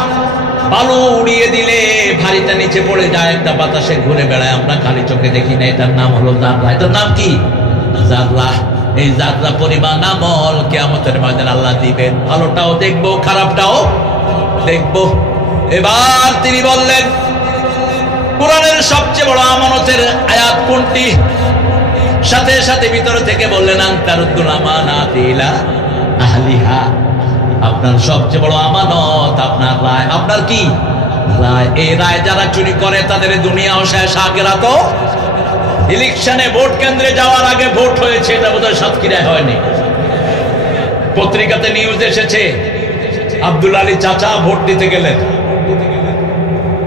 বালু উড়িয়ে দিলে ভারীটা নিচে পড়ে যায়, একটা বাতাসে ঘুরে বেড়ায়, আমরা খালি চোখে দেখি না, এটার নাম হলো যারা। এটার নাম কি? যারা। এই যারা পরিমাণ আমল কিয়ামতের ময়দানে আল্লাহ দিবেন। ভালোটাও দেখবো, খারাপটাও দেখবো। এবার তিনি বললেন কোরআনের সবচেয়ে বড় আমানতের আয়াত কোনটি? সাথে সাথে ভিতরে থেকে বললেন আনতারুদ্দুল আমানাতি ইলা আহলিহা। আপনার সবচেয়ে বড় আমানত আপনার রায়। আপনার কি রায়? এই রায় যারা চুরি করে তাদের দুনিয়াও শেষ, আখিরাতও। ইলেকশনে ভোট কেন্দ্রে যাওয়ার আগে ভোট হয়েছে, এটা বোধহয় সাতক্ষীরায় হয়নি। পত্রিকাতে নিউজ এসেছে আব্দুল আলী চাচা ভোট দিতে গেলেন,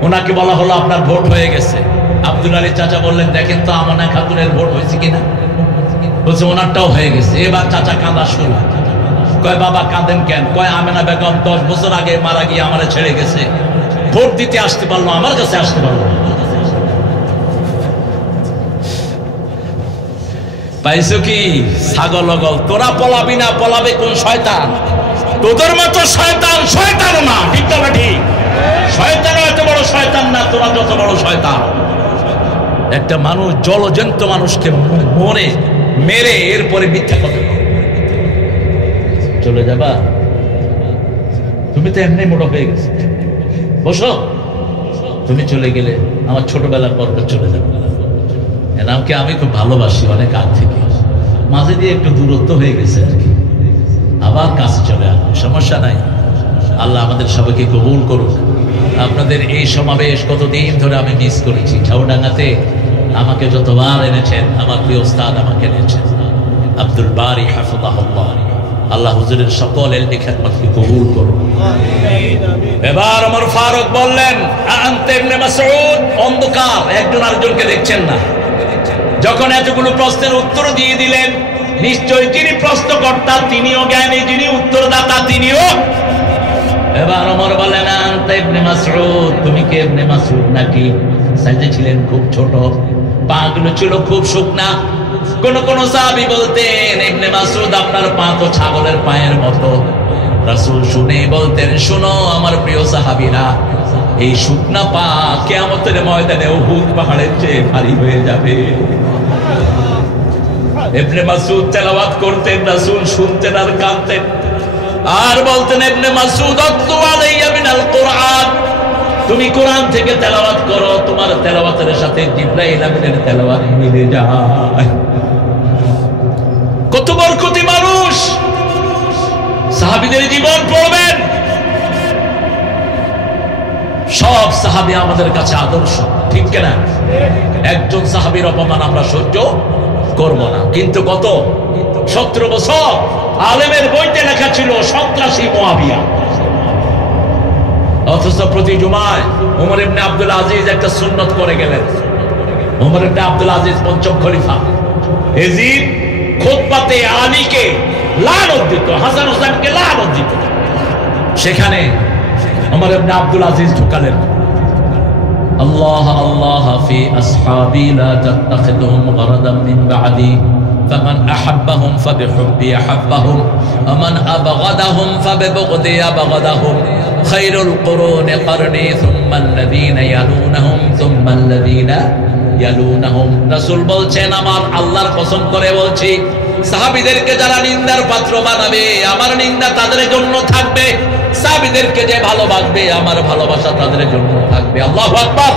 ওনাকে বলা হলো আপনার ভোট হয়ে গেছে। আব্দুল আলী চাচা বললেন দেখেন তো আমানা খাতুনের ভোট হয়েছে কিনা। বলছে ওনারটাও হয়ে গেছে। এবার চাচা কাঁদা শুরু। কয় বাবা কাঁদেন কেন? কয় আমেনা বেগম 10 বছর আগে মারা গিয়ে আমারে ছেড়ে গেছে, ভোট দিতে আসতে পারলো, আমার কাছে আসতে পারলো। পাইছো কি ছাগল গল? তোরা পলাবি না, পলাবে কোন শয়তান? তোদের মতো শয়তান শয়তান না, ঠিক না ঠিক? শয়তান এত বড় শয়তান না, তোরা যত বড় শয়তান। একটা মানুষ জলজন্ত মানুষকে মরে মেরে এরপরে মিথ্যা কথা চলে যাবা? তুমি তো এমনি মোটা হয়ে গেছে, বসো। তুমি চলে গেলে আমার ছোটবেলার পর চলে যাবে। এনামকে আমি খুব ভালোবাসি অনেক আগ থেকে, মাঝে দিয়ে একটু দূরত্ব হয়ে গেছে আর কি, আবার কাছে চলে আসবে, সমস্যা নাই। আল্লাহ আমাদের সবাইকে কবুল করুক। আপনাদের এই সমাবেশ কতদিন ধরে আমি মিস করেছি। ঝাউডাঙ্গাতে আমাকে যতবার এনেছেন, আমার প্রিয় ওস্তাদ আমাকে এনেছেন আব্দুল বারী হাফিজাহুল্লাহ। আল্লাহ হুজুরের সকল ইলমি খিদমতকে কবুল করুন। এবার ওমর ফারুক বললেন আনতা ইবনে মাসউদ। অন্ধকার, একজন আরেকজনকে দেখছেন না। যখন এতগুলো প্রশ্নের উত্তর দিয়ে দিলেন, নিশ্চয়ই যিনি প্রশ্নকর্তা তিনিও জ্ঞানী, যিনি উত্তরদাতা তিনিও। এবার ওমর বলেন আনতা ইবনে মাসউদ, তুমি কি ইবনে মাসউদ নাকি? সাইজে ছিলেন খুব ছোট, পাগুলো ছিল খুব শুকনা। কোন কোন সাহাবী বলতেন ইবনে মাসউদ আপনার পা তো ছাগলের পায়ের মতো। রাসূল শুনে বলতেন শোনো আমার প্রিয় সাহাবীরা, এই শুকনা পা কিয়ামতের ময়দানে উহুদ পাহাড়ের চেয়ে ভারী হয়ে যাবে। ইবনে মাসউদ তেলাওয়াত করতেন, রাসূল শুনতেন আর কাঁদতেন, আর বলতেন ইবনে মাসউদ আতলু আলাইয়া মিনাল কুরআন, তুমি কোরআন থেকে তেলাওয়াত করো, তোমার তেলাওয়াতের সাথে জিবরাইল আমিনের তেলাওয়াত মিলে যায়। কত বরকতি মানুষ। সাহাবীদের জীবন পড়বেন, সব সাহাবী আমাদের কাছে আদর্শ, ঠিক কিনা? একজন সাহাবীর অপমান আমরা সহ্য করব না, কিন্তু কত 17 বছর আলেমের বইতে লেখা ছিল সন্ত্রাসী মুআবিয়া, অথচ প্রতি জুমায় ওমর ইবনে আব্দুল আজিজ একটা সুন্নত করে গেলেন। ওমর ইবনে আব্দুল আজিজ পঞ্চম খলিফা, ইয়াজিদ খুতবাতে আলীকে লানত দিত, হাসান হোসেনকে লানত দিত। সেখানে ওমর ইবনে আব্দুল আজিজ ঢুকালেন, আল্লাহ আল্লাহ ফি আসহাবি লা তাত্তাখিযুহুম গরাদাম মিন বা'দি ফামান আহাব্বাহুম ফাবিহুব্বি আহাব্বাহুম ওয়া মান আবগাদাহুম ফাবিবগদি আবগাদাহুম খায়রুল কুরুনি করনি সুম্মা আল্লাযীনা ইয়ালুনাহুম সুম্মা আল্লাযীনা ইয়ালুনাহুম। রাসূল বলছেন আমার আল্লাহর কসম করে বলছি, সাহাবীদেরকে যারা নিন্দার পাত্র বানাবে আমার নিন্দা তাদের জন্য থাকবে, সাহাবীদেরকে যে ভালোবাসবে আমার ভালোবাসা তাদের জন্য থাকবে। আল্লাহু আকবার।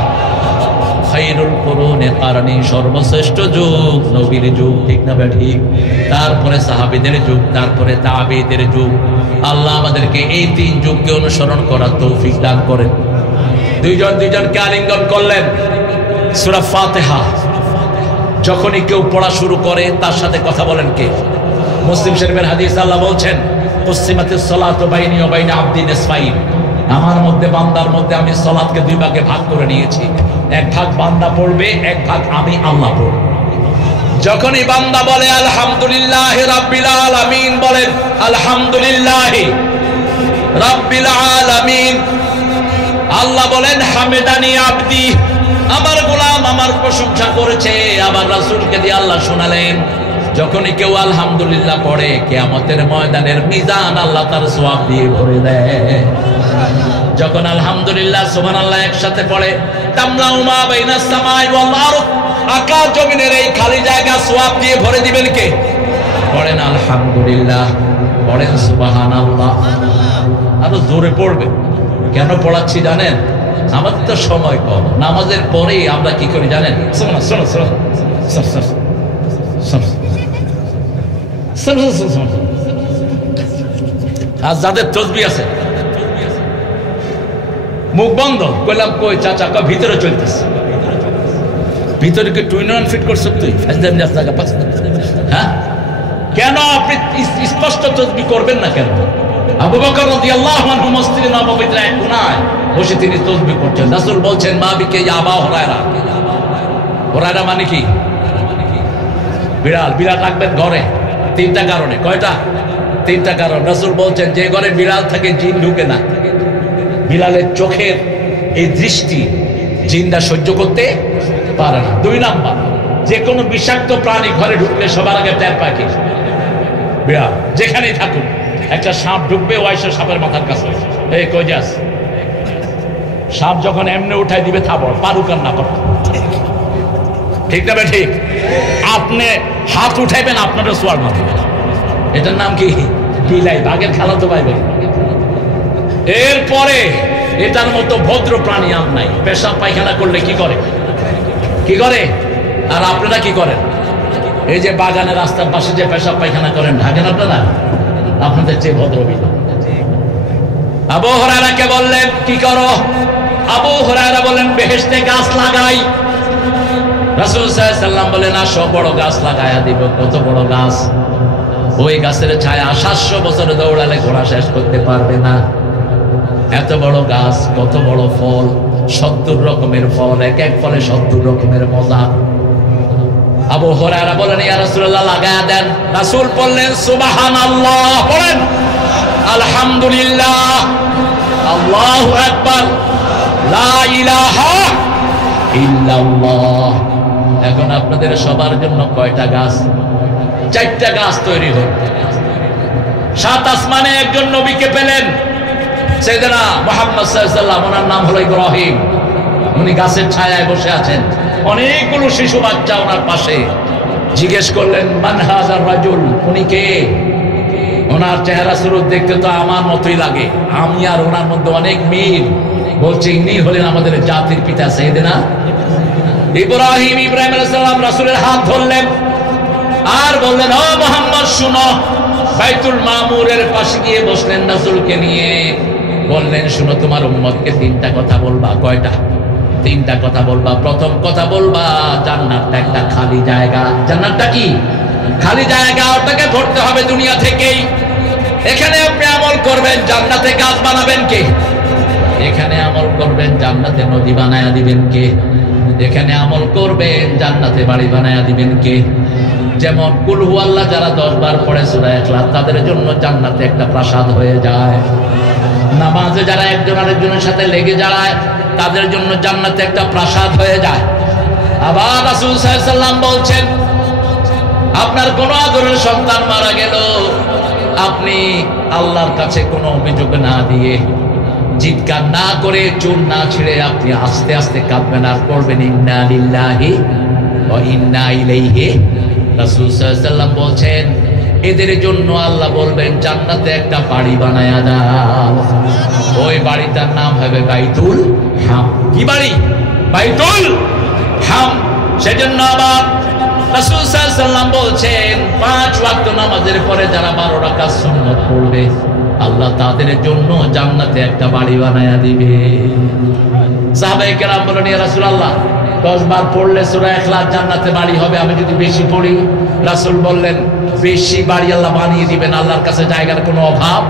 খায়রুল কুরুনি করনি, সর্বশ্রেষ্ঠ যুগ নবীর যুগ, ঠিক না ঠিক? তারপরে সাহাবীদের যুগ, তারপরে তাবেঈদের যুগ। আল্লাহ আমাদেরকে এই 3 যুগকে অনুসরণ করার তৌফিক দান করেন। দুইজনকে আলিঙ্গন করলেন। সূরা ফাতিহা যখনই কেউ পড়া শুরু করে তার সাথে কথা বলেন কে? মুসলিম শরীফের হাদিস, আল্লাহ বলছেন কুসিমাতিস সালাতু বাইনি ওয়া বাইনা আবদি নিসফাইন, আমার মধ্যে বান্দার মধ্যে আমি সালাতকে দুই ভাগে ভাগ করে নিয়েছি, এক ভাগ বান্দা পড়বে, এক ভাগ আমি আল্লাহ পড়ব। যখনই বান্দা বলে আলহামদুলিল্লাহি রাব্বিল আলামিন, বলেন আলহামদুলিল্লাহি রাব্বিল আলামিন। আল্লাহ বলেন হামেদানি আবদি, আমার গোলাম আমার প্রশংসা করেছে। আবার রাসূলকে দিয়ে আল্লাহ শোনালেন, যখনই কেউ আলহামদুলিল্লাহ পড়ে কিয়ামতের ময়দানের মিজান আল্লাহ তার সওয়াব দিয়ে ভরে দেয়। যখন আলহামদুলিল্লাহ সুবহানাল্লাহ একসাথে পড়ে, তামলাউ মা বাইনাস সামাই ওয়াল আরদ, আকাশ জমিনের এই খালি জায়গা সওয়াব দিয়ে ভরে দিবেন কে? পড়েন আলহামদুলিল্লাহ, পড়েন সুবহানাল্লাহ। আরো জোরে পড়বে। কেন পড়াচ্ছি জানেন? আমাদের তো সময় কম, নামাজের পরেই আমরা কি করি জানেন? শোনো শোনো শোনো, আর যাদের তসবিহ আছে মুখ বন্ধ, কইলাম কই চাচা, কই ভিতরে চলতেছে। ভিতরে কি টুইন ফিট করছ তুই? হ্যাঁ, কেন আপনি স্পষ্ট তসবিহ করবেন না কেন? আবু বকর রাদিয়াল্লাহু আনহু মসজিদে নববীতে এক কোণায় বসে তিনি তাসবিহ করছেন। রাসূল বলছেন, মা বিকে ইয়া আবা হুরায়রা। হুরায়রা মানে কি? বিড়াল। বিড়াল রাখবেন ঘরে তিনটা কারণে। কয়টা? তিনটা কারণ। রাসূল বলছেন, যে ঘরে বিড়াল থাকে জিন ঢুকে না। বিড়ালের চোখের এই দৃষ্টি জিনরা সহ্য করতে পারে না। দুই নাম্বার, যে কোনো বিষাক্ত প্রাণী ঘরে ঢুকলে সবার আগে টের পায় কি? বিড়াল। যেখানেই থাকুক, একটা সাপ ঢুকবে, ও এসে সাপের মাথার কাছে, এই কই যাস? সাপ যখন এমনি উঠাই দিবে থাবড়, পারুক আর না পারুক। ঠিক না বে ঠিক? আপনি হাত উঠাইবেন, আপনারও সোয়ার মাথা। এটার নাম কি? বিলাই। বাঘের খেলা তো পাইবে। এরপরে এটার মতো ভদ্র প্রাণী আর নাই। পেশাব পায়খানা করলে কি করে? কি করে? আর আপনারা কি করেন? এই যে বাগানের রাস্তার পাশে যে পেশাব পায়খানা করেন, ঢাকেন আপনারা? আপনাদের চেয়ে ভদ্র বিনা। আবু হুরায়রাকে বললেন, কি করো? আবু হুরায়রা বলেন, বেহেশতে গাছ লাগাই। রাসূল সাল্লাল্লাহু আলাইহি ওয়াসাল্লাম বলেন, আসো বড় গাছ লাগায়া দিব। কত বড় গাছ? ওই গাছের ছায়া 700 বছর দৌড়ালে ঘোড়া শেষ করতে পারবে না। এত বড় গাছ, কত বড় ফল, 70 রকমের ফল, এক এক ফলে 70 রকমের মজা। আবু হুরায়রা বলেন, ইয়া রাসূলুল্লাহ লাগায়া দেন। রাসূল বললেন, সুবহানাল্লাহ, বলেন আলহামদুলিল্লাহ, আল্লাহু আকবার, লা ইলাহা ইল্লাল্লাহ। এখন আপনাদের সবার জন্য কয়টা গাছ? 4টা গাছ তৈরি হল। 7 আসমানে একজন নবীকে পেলেন, সাইয়েদনা মুহাম্মদ সাল্লাল্লাহু আলাইহি ওয়াসাল্লাম। ওনার নাম হলো ইব্রাহিম। উনি গাছের ছায়ায় বসে আছেন, অনেকগুলো শিশু বাচ্চা ওনার পাশে। জিজ্ঞেস করলেন, মান হাযার রাজুল, উনি কে? ওনার চেহারা সুরত দেখতে তো আমার মতোই লাগে, আমি আর ওনার মধ্যে অনেক মিল। বলছে, ইনি হলেন আমাদের জাতির পিতা সাইয়েদনা ইব্রাহিম। ইব্রাহিম আলাইহিস সালাম রাসূলের হাত ধরলেন আর বললেন, ও মুহাম্মদ শুনো। বাইতুল মামুরের পাশে গিয়ে বসলেন রাসূলকে নিয়ে। বললেন, শুনো, তোমার উম্মতকে 3টা কথা বলবা। কয়টা? 3টা কথা বলবা। প্রথম কথা বলবা, জান্নাতটা একটা খালি জায়গা। জান্নাতটা কি? খালি জায়গা। ওটাকে ভরতে হবে দুনিয়া থেকেই। এখানে আপনি আমল করবেন, জান্নাতে গাছ বানাবেন কে? এখানে আমল করবেন, জান্নাতে নদী বানায়া দিবেন কে? এখানে আমল করবেন, জান্নাতে বাড়ি বানায়া দিবেন কে? যেমন কুল হুয়াল্লাহ যারা 10 বার পড়ে সূরা ইখলাস, তাদের জন্য জান্নাতে একটা প্রাসাদ হয়ে যায়। নামাজে যারা একজন আরেকজনের সাথে লেগে যায়, তাদের জন্য জান্নাতে একটা প্রাসাদ হয়ে যায়। আবার রাসূল সাল্লাল্লাহু আলাইহি ওয়াসাল্লাম বলছেন, আপনার কোন আদরের সন্তান মারা গেল, আপনি আল্লাহর কাছে কোনো অভিযোগ না দিয়ে, চিৎকার না করে, চুল না ছিঁড়ে আপনি আস্তে আস্তে কাঁদবেন আর পড়বেন, ইন্না লিল্লাহি ওয়া ইন্না ইলাইহি। রাসূল সাল্লাল্লাহু আলাইহি ওয়াসাল্লাম বলছেন, এদের জন্য আল্লাহ বলবেন, জান্নাতে একটা বাড়ি বানায়া দাও। ওই বাড়িটার নাম হবে বাইতুল হাম। কি বাড়ি? বাইতুল হাম। সেজন্য আবার রাসূল সাল্লাল্লাহু আলাইহি ওয়াসাল্লাম বলছেন, 5 ওয়াক্ত নামাজের পরে যারা 12 রাকাত সুন্নাত পড়বে, আল্লাহ তাদের জন্য জান্নাতে একটা বাড়ি বানায়া দিবে। সাহাবায়ে কেরাম বলেন, ইয়া রাসূলুল্লাহ, 10 বার পড়লে সূরা ইখলাস জান্নাতে বাড়ি হবে। আমি যদি বেশি পড়ি, রাসূল বললেন বেশি বাড়ি আল্লাহ বানিয়ে দিবেন। আল্লাহর কাছে জায়গার কোনো অভাব,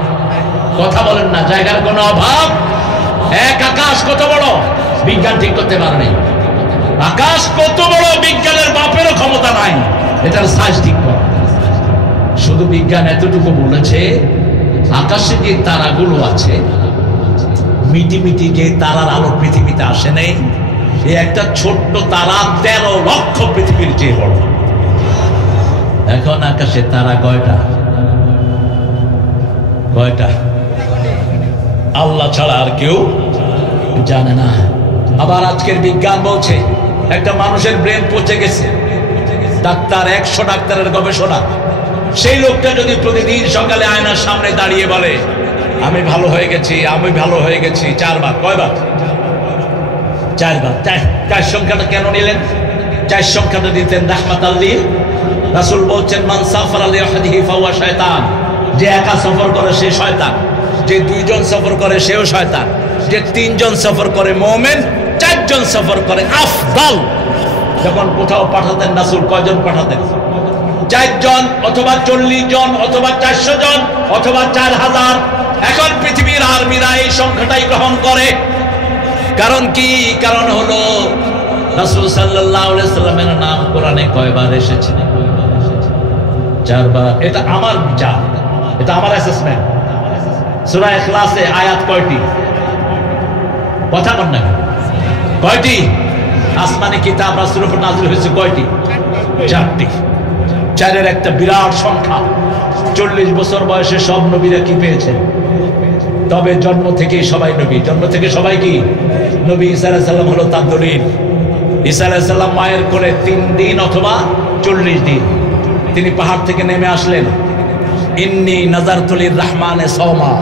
কথা বলেন না, জায়গার কোনো অভাব। এক আকাশ কত বড়, বিজ্ঞান ঠিক করতে পারে নাই। আকাশ কত বড়, বিজ্ঞানের বাপেরও ক্ষমতা নাই এটার সাইজ ঠিক করা। শুধু বিজ্ঞান এতটুকু বলেছে, আকাশে যে তারাগুলো আছে, মিটি মিটি যে তারার আলো পৃথিবীতে আসে নেই, এই একটা ছোট্ট তারা 13 লক্ষ পৃথিবীর চেয়ে বড়। এখন আকাশে তারা কয়টা? কয়টা? আল্লাহ ছাড়া আর কেউ জানে না। আবার আজকের বিজ্ঞান বলছে একটা মানুষের ব্রেন পচে গেছে, ডাক্তার 100 ডাক্তারের গবেষণা, সেই লোকটা যদি প্রতিদিন সকালে আয়নার সামনে দাঁড়িয়ে বলে আমি ভালো হয়ে গেছি, আমি ভালো হয়ে গেছি 4 বার, কয়বার? 4 বার। 4 সংখ্যাটা কেন নিলেন? 4 সংখ্যাটা দিতেন রাহমাতাল লিল। রাসূল বলছেন মান সাফারা লিওয়াহদিহি ফাহুয়া শয়তান, যে একা সফর করে সে শয়তান, যে 2 জন সফর করে সেও শয়তান, যে 3 জন সফর করে মুমিন, 4 জন সফর করে আফদাল। যখন কোথাও পাঠাতেন রাসূল কয়জন পাঠাতেন? 4 জন অথবা 40 জন অথবা 400 জন অথবা 4000। এখন পৃথিবীর আর্মিরা এই সংখ্যাটাই গ্রহণ করে। কারণ কি? কারণ হলো রাসূল সাল্লাল্লাহু আলাইহি সাল্লামের নাম কোরআনে কয়বার এসেছে? 4 বার। এটা আমার বিচার, এটা আমার অ্যাসেসমেন্ট। সূরা ইখলাসে আয়াত কয়টি? কথা বল না, কয়টি? আসমানি কিতাব রাসূলের উপর নাযিল হয়েছে কয়টি? 4টি। 4-এর একটা বিরাট সংখ্যা। 40 বছর বয়সে সব নবীরা কি পেয়েছেন? তবে জন্ম থেকে সবাই নবী, জন্ম থেকে সবাই কি নবী। ঈসা আলাইহিস সালাম হলো তার দলিল। ঈসা আলাইহিস সালাম মায়ের কোলে 3 দিন অথবা 40 দিন তিনি পাহাড় থেকে নেমে আসলেন। ইন্নী নাযারতু লির-রাহমানে সাওমা,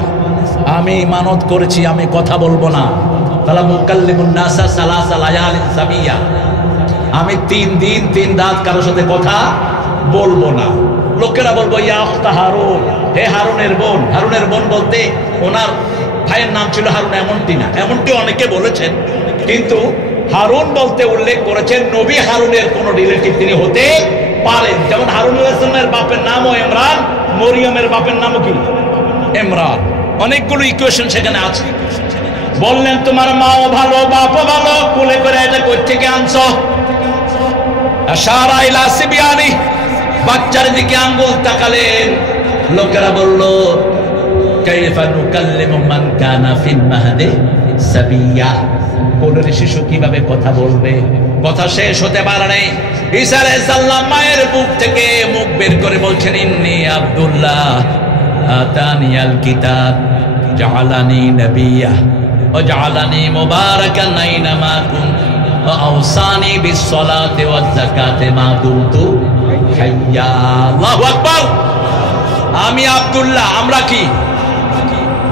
আমি মানত করেছি আমি কথা বলবো না। ফালা মুকাল্লিমুন নাসা সালাসা লায়ালিন সাবিয়া, আমি 3 দিন 3 রাত কারোর সাথে কথা বলবো না। লোকেরা বলবো ইয়া উখতা হারুন, হে হারুনের বোন। হারুনের বোন বলতে ওনার ভাইয়ের নাম ছিল হারুন, এমনটি না, এমনটি অনেকে বলেছেন, কিন্তু হারুন বলতে উল্লেখ করেছেন নবী হারুনের কোন রিলেটিভ তিনি হতে পারেন। যেমন হারুন আলাইহিস সালামের বাপের নামও ইমরান, মরিয়মের বাপের নামও কি ইমরান। অনেকগুলো ইকুয়েশন সেখানে আছে। বললেন তোমার মাও ভালো, বাপও ভালো, কোলে করে এটা কই থেকে আনছো? আশারা ইলা সিবিয়ানি, বাচ্চার দিকে আঙ্গুল তাকালেন। লোকেরা বলল কাইফা নুকাল্লিমু মান কানা ফিল মাহদি সাবিয়া, কোলের শিশু কিভাবে কথা বলবে? কথা শেষ হতে পারে নাই। ঈসা আলাইহিস সালাম মায়ের বুক থেকে মুখ বের করে বলছেন ইন্নী আব্দুল্লাহ আতানিয়াল কিতাব জাআলানি নাবিয়্যা ওয়া জাআলানি মুবারাকান আইনামা কুনতু ওয়া আওসানি বিস-সালাতি ওয়াজ-যাকাতি মা দুমতু হাইয়া। আল্লাহু আকবার। আমি আব্দুল্লাহ, আমরা কি?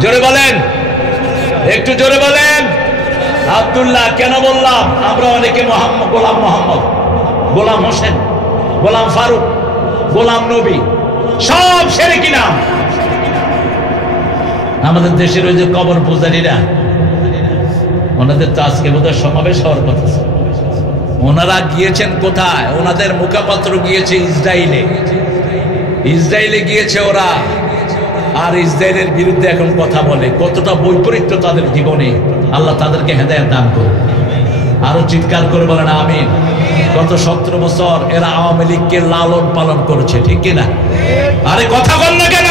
জোরে বলেন, একটু জোরে বলেন। আব্দুল্লাহ কেন বললাম? আমরা অনেকে মোহাম্মদ, গোলাম মোহাম্মদ, গোলাম হোসেন, গোলাম ফারুক, গোলাম নবী, সব শিরকি নাম। আমাদের দেশের ওই যে কবর পূজারীরা, ওনাদের তো আজকে বোধহয় সমাবেশ হওয়ার কথা। ওনারা গিয়েছেন কোথায়? ওনাদের মুখপাত্র গিয়েছে ইসরায়েলে। ইসরায়েলে গিয়েছে ওরা, আর ইসরায়েলের বিরুদ্ধে এখন কথা বলে। কতটা বৈপরীত্য তাদের জীবনে। আল্লাহ তাদেরকে হেদায়েত দান করুন। আরো চিৎকার করে বলেন আমিন। গত 17 বছর এরা আওয়ামী লীগকে লালন পালন করেছে, ঠিক কিনা? আরে কথা বল না কেন?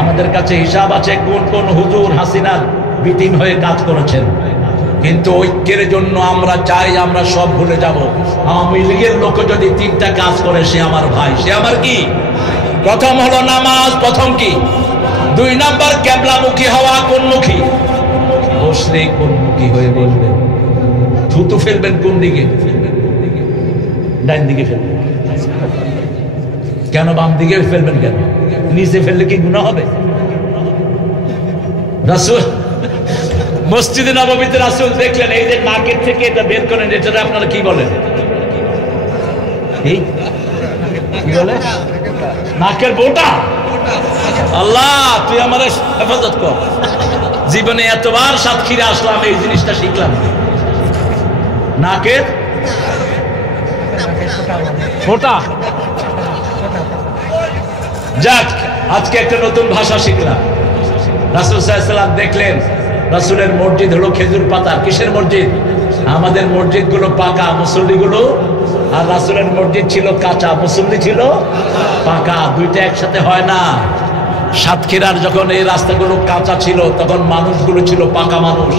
আমাদের কাছে হিসাব আছে কোন কোন হুজুর হাসিনার বিতিন হয়ে কাজ করেছেন, কিন্তু ঐক্যের জন্য আমরা চাই আমরা সব ভুলে যাব। আওয়ামী লীগের লোক যদি 3টা কাজ করে সে আমার ভাই, সে আমার কি? প্রথম হলো নামাজ, প্রথম কি? 2 নাম্বার কিবলামুখী হওয়া। কোন মুখী? বসলে কোন মুখী হয়ে বলবেন? থুতু ফেলবেন কোন দিকে? ডান দিকে ফেলবেন। কেন বাম দিকে ফেলবেন? কেন নিচে ফেললে কি গুনাহ হবে? রাসূল মসজিদে নববীতে রাসূল দেখলেন এই যে নাকের থেকে এটা বের করেন, এটা আপনারা কি বলেন? এই কি বলে? নাকের বোটা। আল্লাহ তুই আমার হেফাজত কর। জীবনে এতবার সাতক্ষীরে আসলাম, এই জিনিসটা শিখলাম। নাকের ফোঁটা। যাক, আজকে একটা নতুন ভাষা শিখলাম। রাসূল সাল্লাল্লাহু আলাইহি ওয়াসাল্লাম দেখলেন রাসূলের মসজিদ হলো খেজুর পাতা। কিসের মসজিদ? আমাদের মসজিদ গুলো পাকা, মুসল্লি গুলো, আর রাসূলের মসজিদ ছিল কাঁচা, মুসল্লি ছিল পাকা। দুইটা একসাথে হয় না। সাতক্ষীরার যখন এই রাস্তাগুলো কাঁচা ছিল তখন মানুষগুলো ছিল পাকা মানুষ।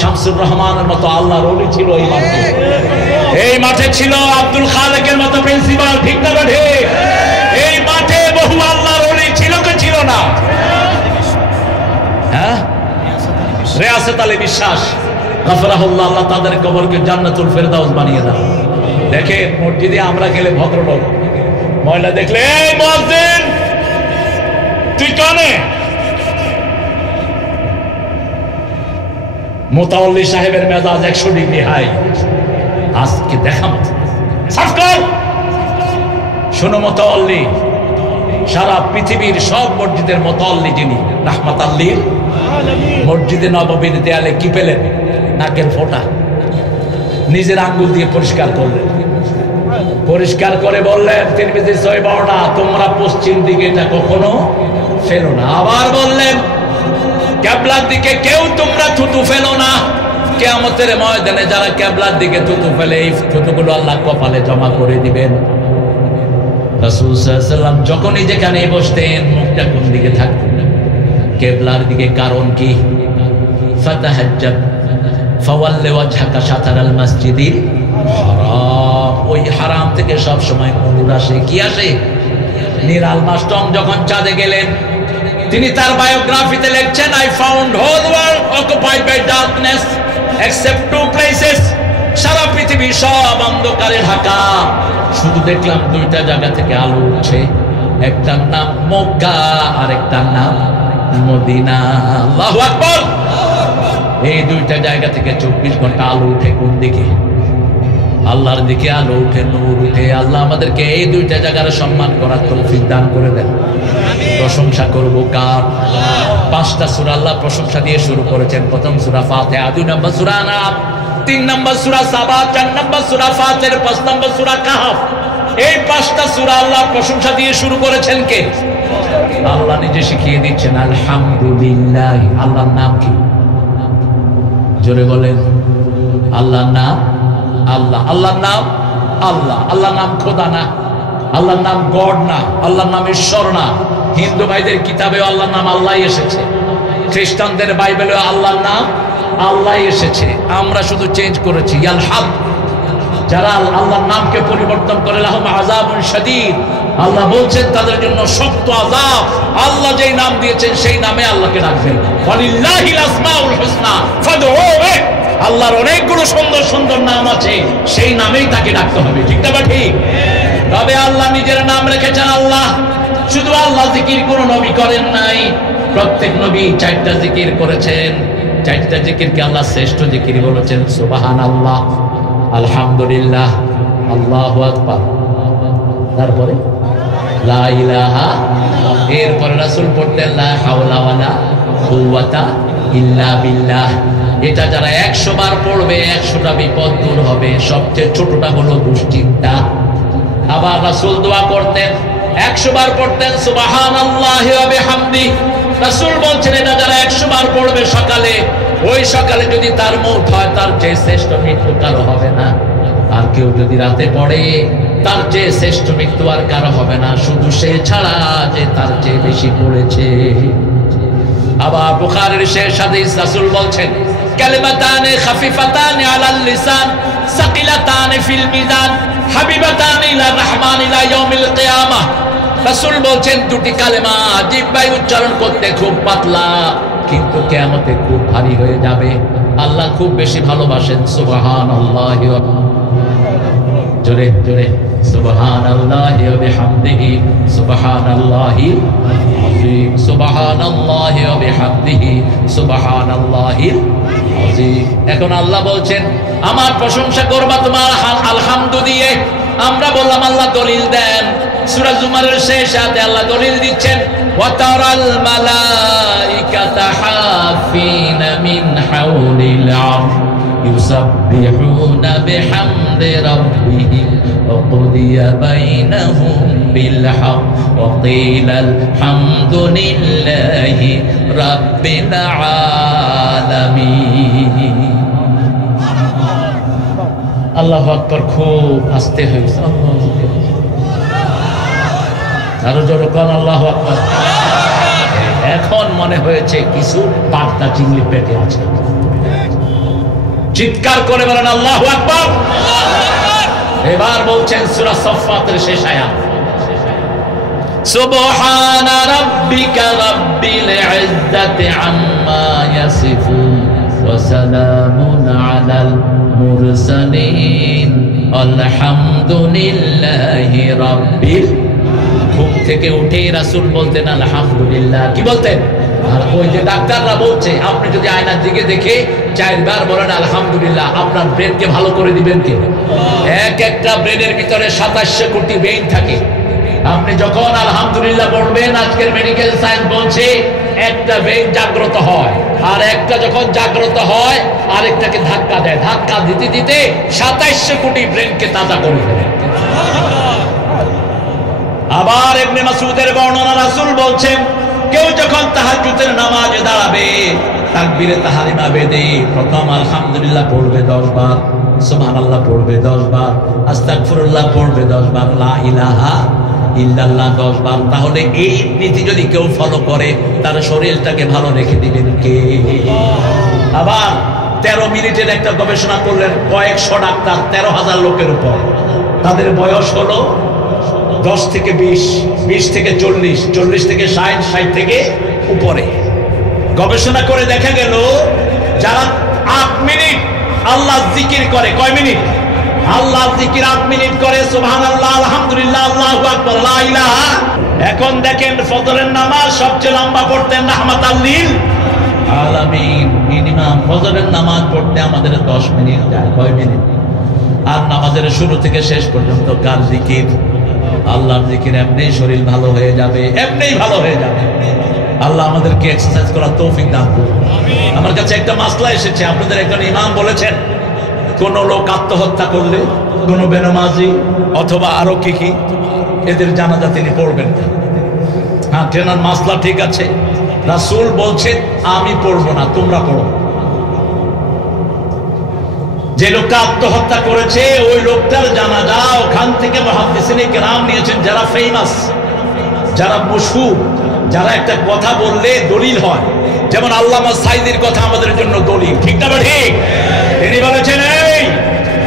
শামসুর রহমানের মতো আল্লাহর ওলি ছিল এই মাঠে। এই মাঠে ছিল আব্দুল খালেকের মতো প্রিন্সিপাল। ঠিক না ঠিক? এই মাঠে বহু আল্লাহর ওলি ছিল কি ছিল না? হ্যাঁ, রিয়াসত আলী বিশ্বাস গফরাহুল্লাহ, আল্লাহ তাদের কবরকে জান্নাতুল ফেরদাউস বানিয়ে দাও। দেখেন মসজিদে আমরা গেলে ভদ্রলোক, মহিলা দেখলে এই মুয়াজ্জিন তুই কানে, মুতাওয়াল্লি সাহেবের মেজাজ 100 ডিগ্রি হাই। আজকে দেখাম সাফকার। শোনো, মুতাওয়াল্লি সারা পৃথিবীর সব মসজিদের মুতাওয়াল্লি যিনি, রাহমাতাল লিল আলামিন। মসজিদে নববীর দেয়ালে কি পেলেন? নাকের ফোঁটা। নিজের আঙ্গুল দিয়ে পরিষ্কার করলেন। পরিষ্কার করে বললেন, তিরমিজি সহিহ বর্ণনা, তোমরা পশ্চিম দিকে এটা কখনো ফেলো না। আবার বললেন, কিবলার দিকে কেউ তোমরা থুতু ফেলো না। কিয়ামতের ময়দানে যারা কিবলার দিকে থুতু ফেলে, এই থুতুগুলো আল্লাহ কপালে জমা করে দিবেন। রাসূল সাল্লাল্লাহু আলাইহি ওয়াসাল্লাম যখনই যেখানে বসতেন মুখটা কোন দিকে থাকতো? কিবলার দিকে। কারণ কি? ফাতাহাজ্জাব ফাওয়াল্লি ওয়াজহাকা শাতারাল মাসজিদিল হারাম। ওই হারাম থেকে সব সময় নূর আসে। কি আসে? নীল আর্মস্ট্রং যখন চাঁদে গেলেন, তিনি তার বায়োগ্রাফিতে লিখছেন, I found whole world occupied by darkness except 2 places. সারা পৃথিবী সব অন্ধকারে ঢাকা, শুধু দেখলাম 2টা জায়গা থেকে আলো উঠছে। একটার নাম মক্কা আর একটার নাম মদিনা। আল্লাহু আকবার। এই 2টা জায়গা থেকে 24 ঘন্টা আলো উঠে। কোন দিকে? আল্লাহর দিকে আলো উঠে, নূর উঠে। আল্লাহ আমাদেরকে এই 2টা জায়গার সম্মান করার তৌফিক দান করে দেন। প্রশংসা করব কার? 5টা সূরা আল্লাহ প্রশংসা দিয়ে শুরু করেছেন। প্রথম সূরা ফাতিহা, 2 নম্বর সূরা আনাম, 3 নম্বর সূরা সাবা, 4 নম্বর সূরা ফাতির, 5 নম্বর সূরা কাহফ। এই 5টা সূরা আল্লাহ প্রশংসা দিয়ে শুরু করেছেন কে? আল্লাহ নিজে শিখিয়ে দিচ্ছেন আলহামদুলিল্লাহ। আল্লাহর নাম কি? জোরে বলেন। আল্লাহর নাম আল্লাহ। আল্লাহর নাম আল্লাহ। আল্লাহর নাম খোদা না, আল্লাহর নাম গড না, আল্লাহর নাম ঈশ্বর না। হিন্দু ভাইদের কিতাবেও আল্লাহর নাম আল্লাহ এসেছে, খ্রিস্টানদের বাইবেলেও আল্লাহর নাম আল্লাহ এসেছে। আমরা শুধু চেঞ্জ করেছি। আল-হাক, যারা আল্লাহর নামকে পরিবর্তন করে লাহুম আযাবুন শাদীদ, আল্লাহ বলছেন তাদের জন্য শক্ত আযাব। আল্লাহ যেই নাম দিয়েছেন সেই নামে আল্লাহকে ডাকবেন। ওয়ালিল্লাহিল আসমাউল হুসনা ফাদউহু। আল্লাহর অনেকগুলো সুন্দর সুন্দর নাম আছে, সেই নামেই তাকে ডাকতে হবে। ঠিক না ঠিক? তবে আল্লাহ নিজের নাম রেখেছেন আল্লাহ। শুধু আল্লাহ জিকির কোনো নবী করেন নাই, প্রত্যেক নবী 4টা জিকির করেছেন। 4টা জিকিরকে আল্লাহ শ্রেষ্ঠ জিকির বলেছেন। সুবহানাল্লাহ, আলহামদুলিল্লাহ, আল্লাহু আকবার, তারপরে লা ইলাহা। এরপরে রাসূল পড়তেন লা হাওলা ওয়ালা কুওয়াতা ইল্লা বিল্লাহ। এটা যারা 100 বার পড়বে 100টা বিপদ দূর হবে। সবচেয়ে ছোটটা হলো দুশ্চিন্তা। আবার রাসূল দোয়া করতেন, 100 বার পড়তেন সুবহানাল্লাহি ওয়া বিহামদি। রাসূল বলছেন এটা যারা 100 বার পড়বে সকালে, ওই সকালে যদি তার মওত হয় তার চেয়ে শ্রেষ্ঠ মৃত্যু কারো হবে না। আর কেউ যদি রাতে পড়ে তার চেয়ে শ্রেষ্ঠ মৃত্যু আর কারো হবে না, শুধু সে ছাড়া যে তার চেয়ে বেশি পড়েছে। আবার বুখারীর শেষ হাদিস রাসূল বলছেন, কালিমাতানে খাফিফাতানে আলাল লিসান সাকিলাতানে ফিল মিজান হাবিবাতানে ইলার রহমান ইলা ইয়াউমিল কিয়ামাহ। রাসূল বলছেন 2টি কালেমা জিহ্বায় উচ্চারণ করতে খুব পাতলা, কিন্তু কিয়ামতে খুব ভারী হয়ে যাবে। আল্লাহ খুব বেশি ভালোবাসেন। সুবহানাল্লাহি ওয়া জোরে জোরে সুবহানাল্লাহি ওয়া বিহামদিহি সুবহানাল্লাহিল আযীম। সুবহানাল্লাহি ওয়া বিহামদিহি সুবহানাল্লাহিল আযীম। এখন আল্লাহ বলছেন আমার প্রশংসা করবা তোমার আলহামদু দিয়ে। আমরা বললাম আল্লাহ দলিল দেন। সূরা জুমারের শেষ আয়াতে আল্লাহ দলিল দিচ্ছেন, ওয়া তারাল মালাইকাতা হাফিনা মিন হাওলিল আরশ يسبحون بحمد ربهم وقضي بينهم بالحق وقيل الحمد لله رب العالمين আল্লাহু আকবার খুব আস্তে হয়েছে আরো জোরে কোন আল্লাহু আকবার এখন মনে হয়েছে কিছু বার্তা চিংড়ি পেটে আছে চিৎকার করে বলেন আল্লাহু আকবার এবার বলছেন সূরা সাফফাতের শেষ আয়াত সুবহানা রাব্বিকা রাব্বিল ইজ্জাতি আম্মা ইয়াসিফুন ওয়া সালামুন আলাল মুরসালিন আলহামদুলিল্লাহি রাব্বিল ঘুম থেকে উঠে রাসূল বলতেন আলহামদুলিল্লাহ কি বলতেন আর ওই যে ডাক্তাররা বলছে আপনি যদি আয়নার দিকে দেখে চারবার বলেন আলহামদুলিল্লাহ আপনার ব্রেনকে ভালো করে দিবেন কে এক একটা ব্রেনের ভিতরে 2700 কোটি ব্রেন থাকে আপনি যখন আলহামদুলিল্লাহ বলবেন আজকের মেডিকেল সায়েন্স বলছে একটা ব্রেন জাগ্রত হয় আর একটা যখন জাগ্রত হয় আরেকটাকে ধাক্কা দেয় ধাক্কা দিতে দিতে 2700 কোটি ব্রেনকে তাজা করে দেয় আবার ইবনে মাসউদের বর্ণনা রাসূল বলছেন কেউ যখন তাহাজ্জুদের নামাজে দাঁড়াবে তাকবীরে তাহরিমা বেদে প্রথম আলহামদুলিল্লাহ পড়বে 10 বার সুবহানাল্লাহ পড়বে 10 বার আস্তাগফিরুল্লাহ পড়বে 10 বার লা ইলাহা ইল্লাল্লাহ 10 বার তাহলে এই নীতি যদি কেউ ফলো করে তার শরীরটাকে ভালো রেখে দিবেন কে আবার 13 মিনিটের একটা গবেষণা করলেন কয়েকশো ডাক্তার 13,000 লোকের উপর তাদের বয়স হলো 10 থেকে 20 20 থেকে 40 40 থেকে 60 60 থেকে উপরে গবেষণা করে দেখা গেল যারা 8 মিনিট আল্লাহ জিকির করে কয় মিনিট আল্লাহ জিকির 8 মিনিট করে সুবহানাল্লাহ আলহামদুলিল্লাহ আল্লাহু আকবার লা ইলাহা এখন দেখেন ফজরের নামাজ সবচেয়ে লম্বা পড়তেন রাহমাতাল লিল আলামিন মিনিমাম ফজরের নামাজ পড়তে আমাদের 10 মিনিট যায় কয় মিনিট আর নামাজের শুরু থেকে শেষ পর্যন্ত কার জিকির আল্লাহর জিকির এমনি শরীর ভালো হয়ে যাবে এমনিই ভালো হয়ে যাবে আল্লাহ আমাদেরকে এক্সারসাইজ করার তৌফিক দান করুন আমার কাছে একটা মাসলা এসেছে আপনাদের একজন ইমাম বলেছেন কোন লোক আত্মহত্যা করলে কোন বেনামাজি অথবা আরো কি এদের জানাজা তিনি পড়বেন হ্যাঁ তেনার মাসলা ঠিক আছে রাসূল বলছেন আমি পড়বো না তোমরা পড়ো যে লোকটা আত্মহত্যা করেছে ওই লোকটার জানাজা ওখান থেকে মুহাদ্দিসিনে কেরাম নিয়েছেন যারা ফেমাস যারা মশহুর যারা একটা কথা বললে দলিল হয় যেমন আল্লামা সাইদির কথা আমাদের জন্য দলিল ঠিক না ঠিক তিনি বলেছেন এই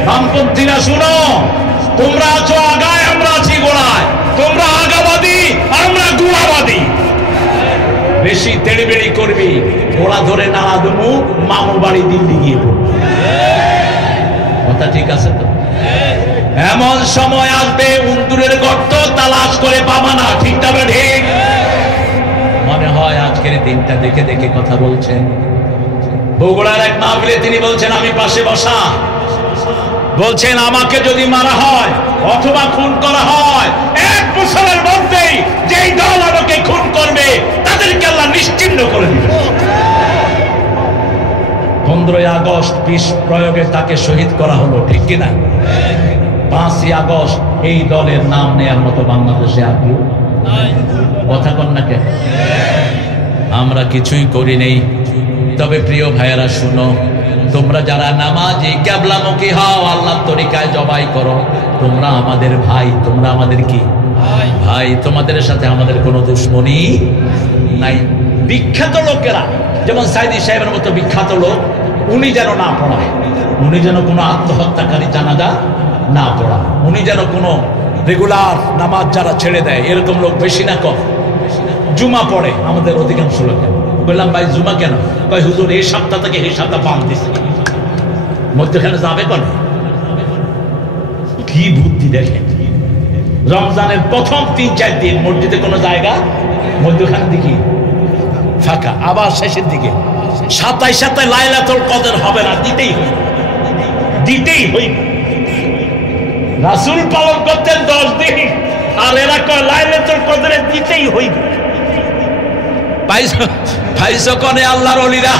বামপন্থীরা শুনো তোমরা আছো আগায় আমরা আছি গোড়ায় তোমরা আগাবাদী আমরা গোড়াবাদী বেশি তেড়িবেড়ি করবি গোড়া ধরে নাড়া দেবো মামুর বাড়ি দিল্লি গিয়ে পড়বো কথা ঠিক আছে তো এমন সময় আসবে উন্দুরের গর্ত তালাশ করে পাবা না ঠিক না ঠিক মনে হয় আজকের দিনটা দেখে দেখে কথা বলছেন বগুড়ার এক মাহফিলে তিনি বলছেন আমি পাশে বসা বলছেন আমাকে যদি মারা হয় অথবা খুন করা হয় 1 বছরের মধ্যেই যেই দল আমাকে খুন করবে তাদেরকে আল্লাহ নিশ্চিহ্ন করে দিবে 15 আগস্ট বিষ প্রয়োগে তাকে শহীদ করা হলো ঠিক কিনা 5ই আগস্ট এই দলের নাম নেয়ার মতো বাংলাদেশে আর কেউ কথা কন না কেন আমরা কিছুই করি নেই তবে প্রিয় ভাইয়েরা শুনো তোমরা যারা নামাজি কিবলামুখী হও আল্লাহর তরিকায় জবাই করো তোমরা আমাদের ভাই তোমরা আমাদের কি ভাই তোমাদের সাথে আমাদের কোনো দুশমনি নাই বিখ্যাত লোকেরা যেমন সাইদি সাহেবের মতো বিখ্যাত লোক উনি যেন না পড়ায় উনি যেন কোনো আত্মহত্যাকারী জানাজা না পড়ায় উনি যেন কোনো রেগুলার নামাজ যারা ছেড়ে দেয় এরকম লোক বেশি না কম জুমা পড়ে আমাদের অধিকাংশ লোকের বললাম ভাই জুমা কেন কয় হুজুর এই সপ্তাহ থেকে এই সপ্তাহ বাদ দিছে মধ্যখানে যাবে কেন কি বুদ্ধি দেখেন রমজানের প্রথম 3-4 দিন মসজিদে কোনো জায়গা মধ্যখানের দিকে ফাঁকা আবার শেষের দিকে 27 লাইলাতুল কদর হবে না দিতেই হই রাসূল পালন করতেন 10 দিন আর এরা কয় লাইলাতুল কদরে দিতেই হইবে পাইছো কোনে আল্লাহর ওলিরা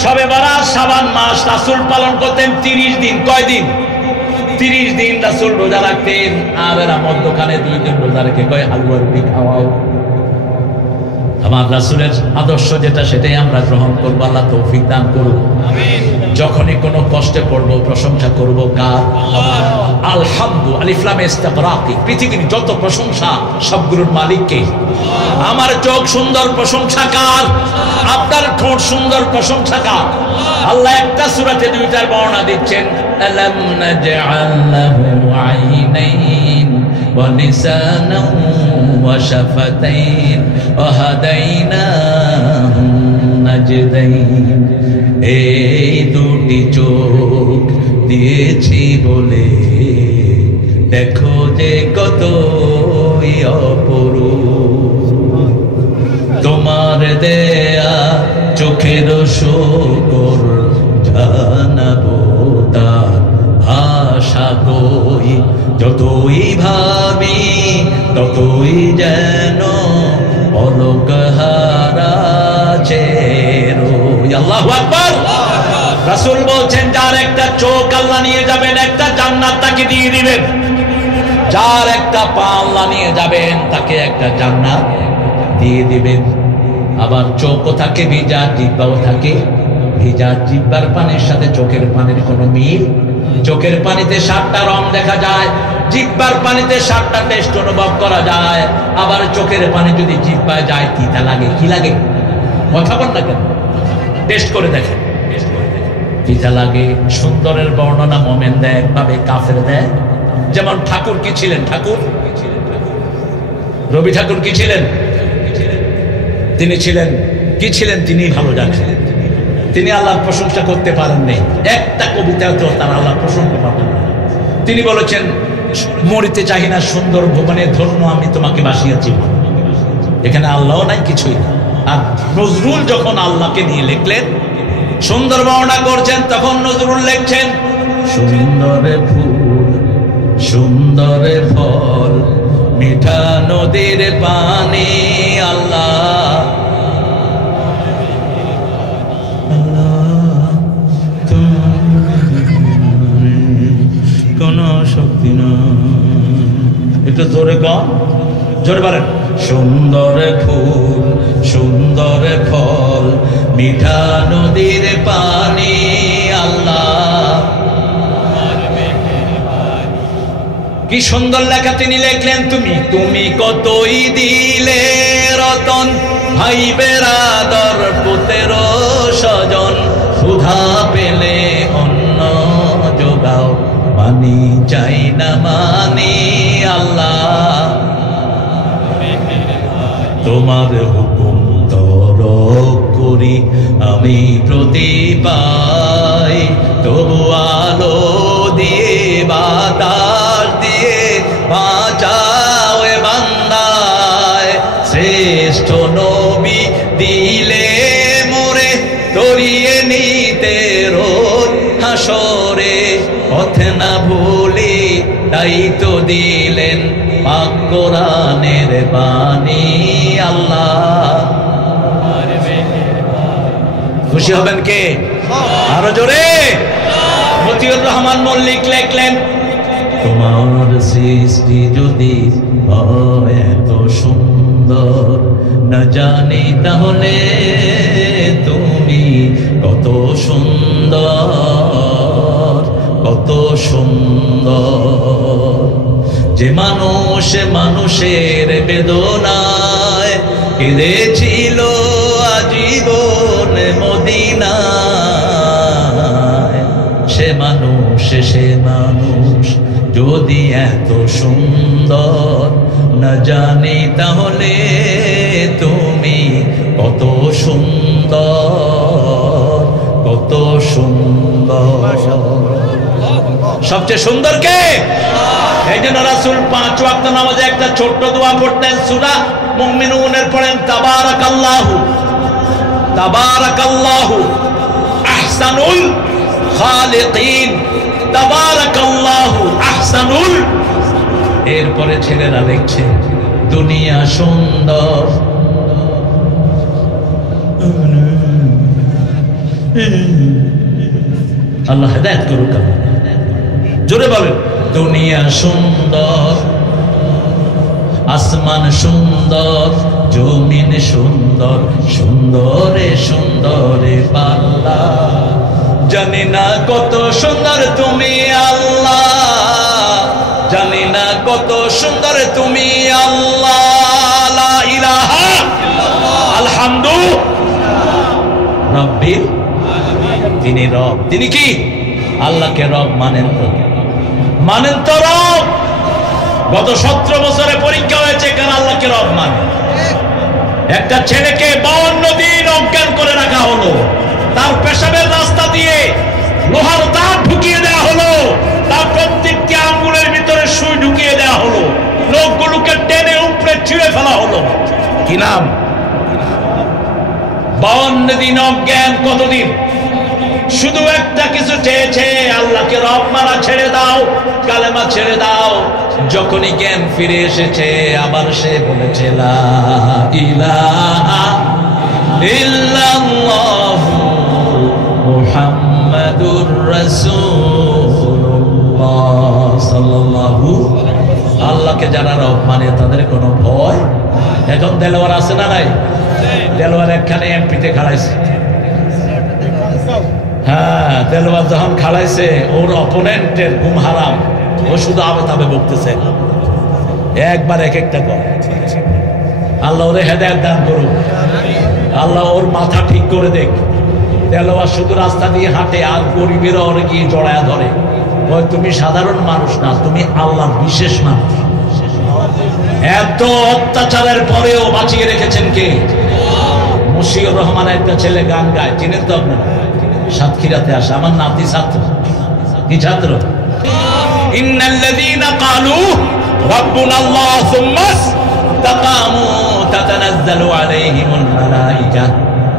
শবে বরাত শাবান মাস রাসূল পালন করতেন 30 দিন। কয় দিন? 30 দিন রাসূল রোজা রাখতেন। আর এরা মধ্যখানে 2 দিন রোজা রেখে কয় হালুয়া রুটি খাওয়াও। আমার রাসূলের আদর্শ যেটা সেটাই আমরা গ্রহণ করবো। আল্লাহ তৌফিক দান করুন। আমিন। যখনই কোনো কষ্টে পড়বো প্রশংসা করব কার? আল্লাহ। আলহামদু আলিফ লাম ইস্তিগরাকি, পৃথিবীর যত প্রশংসা সবগুলোর মালিককে। আমার চোখ সুন্দর প্রশংসা কার? আপনার ঠোঁট সুন্দর প্রশংসা কার? আল্লাহ একটা সূরাতে দুইটার বর্ণনা দিচ্ছেন, আলাম নাজআল লাহু আইনাইন ওয়া লিসানান ওয়া শাফাতাইন ওয়া হাদাইনাহু নাজদাইন। এই দুটি চোখ দিয়েছি বলে দেখো যে কত অপরূপ। তোমার দেয়া চোখের শুকর জানাবো তার ভাষা কই। যতই ভাবি ততই যেন পলক হারাছে রই। আল্লাহু আকবার। রাসূল বলছেন, যার একটা চোখ আল্লাহ নিয়ে যাবেন, একটা জান্নাত তাকে দিয়ে দিবেন। যার একটা পা আল্লাহ নিয়ে যাবেন, তাকে একটা জান্নাত দিয়ে দিবেন। আবার চোখও থাকে ভিজা, জিহ্বাও থাকে ভিজা। জিহ্বার পানির সাথে চোখের পানির কোনো মিল? চোখের পানিতে 7টা রং দেখা যায়, জিহ্বার পানিতে 7টা টেস্ট অনুভব করা যায়। আবার চোখের পানি যদি জিহ্বায় যায় তিতা লাগে। কি লাগে? কথা বল না কেন? টেস্ট করে দেখেন, তিতা লাগে। সুন্দরের বর্ণনা মোমেন দেয় একভাবে, কাফের দেয়। যেমন ঠাকুর কি ছিলেন? ঠাকুর রবি ঠাকুর কি ছিলেন? তিনি ছিলেন কি ছিলেন? তিনি ভালো জানেন। তিনি আল্লাহর প্রশংসা করতে পারেননি। একটা কবিতাতেও তার আল্লাহর প্রশংসা পাবেন না। তিনি বলেছেন, মরিতে চাহি না সুন্দর ভুবনে, ধন্য আমি তোমাকে বাসিয়াছি। এখানে আল্লাহ নাই, কিছুই না। আর নজরুল যখন আল্লাহকে নিয়ে লিখলেন, সুন্দর বর্ণনা করছেন, তখন নজরুল লিখছেন, সুন্দর ফুল সুন্দর ফল মিঠা নদীর পানি আল্লাহ, কোন শক্তি না। একটু জোরে গান, জোরে বলেন। সুন্দর ফুল সুন্দর ফল মিঠা নদীর পানি আল্লাহ। কি সুন্দর লেখা তিনি লিখলেন, তুমি তুমি কতই দিলে রতন, ভাই বেরাদর পুতের স্বজন, সুধা পেলে অন্ন যোগাও, মানি চাই না মানি আল্লাহ। তোমার হুকুম তরক করি আমি প্রতি পাই, তবু আলো দিয়ে বাতাস দিয়ে বাঁচাও এ বান্দায়। শ্রেষ্ঠ নবী দিলে মোরে তরিয়ে নিতে রোজ হাসরে, পথে না ভুলি তাই তো দিলেন পাক কোরআনের বাণী আল্লাহ। খুশি হবেন কে? আরো জোরে। মতিউর রহমান মল্লিক লিখলেন, তোমার সৃষ্টি যদি হয় এত সুন্দর, না জানি তাহলে তুমি কত সুন্দর, কত সুন্দর। যে মানুষ মানুষের বেদনায় কেঁদেছিল আজীবন মদিনায়, সে মানুষ যদি এত সুন্দর, না জানি তাহলে তুমি কত সুন্দর, কত সুন্দর। সবচেয়ে সুন্দর কে? এই জন্য রাসূল 5 ওয়াক্ত নামাজে একটা ছোট্ট দোয়া পড়তেন, সূরা মুমিনুনের পড়েন, তাবারাকাল্লাহু তাবারাকাল্লাহু আহসানুল খালিকিন, তাবারাকাল্লাহু আহসানুল। এরপরে ছেলেরা লিখছে, দুনিয়া সুন্দর আল্লাহ হেদায়েত করুক। জোরে বলেন। দুনিয়া সুন্দর, আসমান সুন্দর, জমিন সুন্দর, সুন্দরে সুন্দরে পাল্লা। জানি না কত সুন্দর তুমি আল্লাহ, জানি না কত সুন্দর তুমি আল্লাহ। লা ইলাহা ইল্লাল্লাহ, আলহামদুলিল্লাহ রাব্বিল আলামিন। তিনি রব। তিনি কি? আল্লাহকে রব মানেন তো? মানেন তো রব? গত 17 বছরে পরীক্ষা হয়েছে কারণ আল্লাহকে রব মানে। একটা ছেলেকে 52 দিন অজ্ঞান করে রাখা হলো, তার পেশাবের রাস্তা দিয়ে লোহার তার ঢুকিয়ে দেওয়া হলো, তার প্রত্যেকটি আঙ্গুলের ভিতরে সুই ঢুকিয়ে দেওয়া হলো, লোকগুলোকে টেনে উপরে ছিঁড়ে ফেলা হলো। কি নাম? 52 দিন অজ্ঞান। কতদিন? শুধু একটা কিছু চেয়েছে, আল্লাহকে রব মানা ছেড়ে দাও, কালেমা ছেড়ে দাও। যখনই জ্ঞান ফিরে এসেছে আবার সে বলেছে লা ইলাহা ইল্লাল্লাহু মুহাম্মাদুর রাসূলুল্লাহ সাল্লাল্লাহু। আল্লাহকে যারা রব মানে তাদের কোনো ভয়। এখন দেলোয়ার আছে না নাই? দেলোয়ার একখানে এমপিতে খাড়াইছে। হ্যাঁ, দেলোয়ার যখন খাড়াইছে ওর অপোনেন্টের ঘুম হারাম, ও শুধু আবে তাবে বকতেছে, একবার এক একটা কর। আল্লাহ ওরে হেদায়েত দান করুক, আল্লাহ ওর মাথা ঠিক করে দেখ। দেলোয়ার শুধু রাস্তা দিয়ে হাঁটে আর গরিবেরা ওরে গিয়ে জড়ায়া ধরে, ওই তুমি সাধারণ মানুষ না, তুমি আল্লাহর বিশেষ মানুষ। এত অত্যাচারের পরেও বাঁচিয়ে রেখেছেন কে? মুশিউর রহমান একটা ছেলে গান গায়, চিনেন তো আপনারা? সাতক্ষীরাতে আসে, আমার নাতি ছাত্র। কি ছাত্র? ইন্নাল্লাযীনা ক্বালু রাব্বুনাল্লাহ সুম্মা ইসতাকামু তাতানাজ্জালু আলাইহিমুল মালায়েকা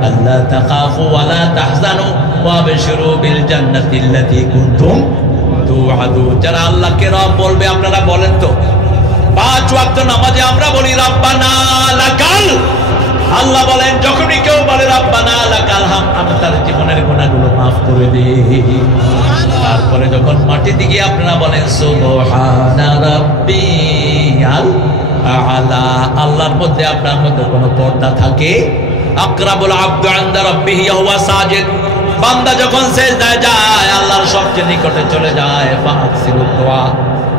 আল্লা তাখাফু ওয়া লা তাহজানু ওয়া আবশিরু বিল জান্নাতিল্লাতী কুনতুম তুআদুন। যারা আল্লাহকে রব বলবে, আপনারা বলেন তো 5 ওয়াক্ত নামাজে আমরা বলি রাব্বানা লাকাল। আল্লাহ বলেন যখনই কেউ বলে রাব্বানা লাকাল হাম, আমি তার জীবনের গুনাহগুলো মাফ করে দিই। তারপরে যখন মাটির দিকে আপনারা বলেন সুবহানা রাব্বিয়াল আ'লা। আল্লাহর মধ্যে আপনার মধ্যে কোনো পর্দা থাকে? আকরাবুল আবদু ইনদা রাব্বিহি হুয়া সাজিদ। বান্দা যখন সিজদায় যায় আল্লাহর সবচেয়ে নিকটে চলে যায়। ফাকসিরুদ দোয়া।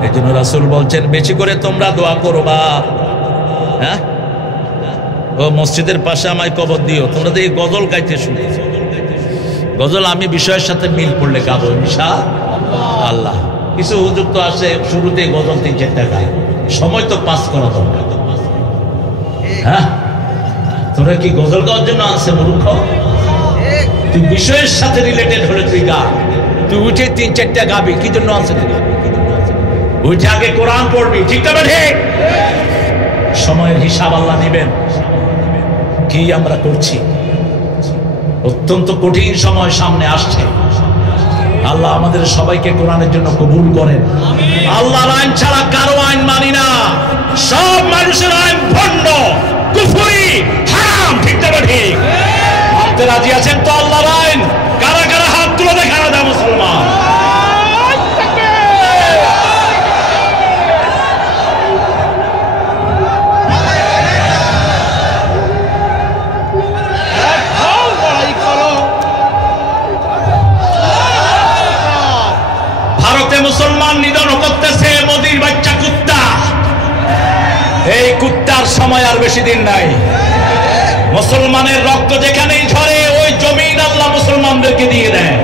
এজন্য রাসূল বলছেন বেশি করে তোমরা দোয়া করবা। হ্যাঁ, ও মসজিদের পাশে আমায় কবর দিও। তোমরা তো এই গজল গাইতে শুনে, গজল আমি বিষয়ের সাথে মিল করলে গাবো ইনশাআল্লাহ। কিছু হুজুর তো আসে শুরুতে গজল 3-4টা গায়, সময় তো পাস করা দরকার। হ্যাঁ, তোরা কি গজল গাওয়ার জন্য আসছে মূর্খ? তুই বিষয়ের সাথে রিলেটেড হলে তুই গা। তুই উঠে 3-4টা গাবি, কি জন্য আসছে? উঠে আগে কোরআন পড়বি, ঠিক না? ঠিক। সময়ের হিসাব আল্লাহ নেবেন। কি আমরা করছি? অত্যন্ত কঠিন সময় সামনে আসছে। আল্লাহ আমাদের সবাইকে কোরআনের জন্য কবুল করেন। আল্লাহর আইন ছাড়া কারো আইন মানি না। সব মানুষের আইন ভণ্ড, কুফরি, হারাম, ঠিক না? ঠিক। আপনি রাজি আছেন তো আল্লাহর আইন? কারা কারা হাত তুলে দেখা দেয় মুসলমান? মুসলমান নিধন করতেছে মোদির বাচ্চা কুত্তা। এই কুত্তার সময় আর বেশি দিন নাই। মুসলমানের রক্ত যেখানেই ঝরে ওই জমিন আল্লাহ মুসলমানদেরকে দিয়ে দেয়।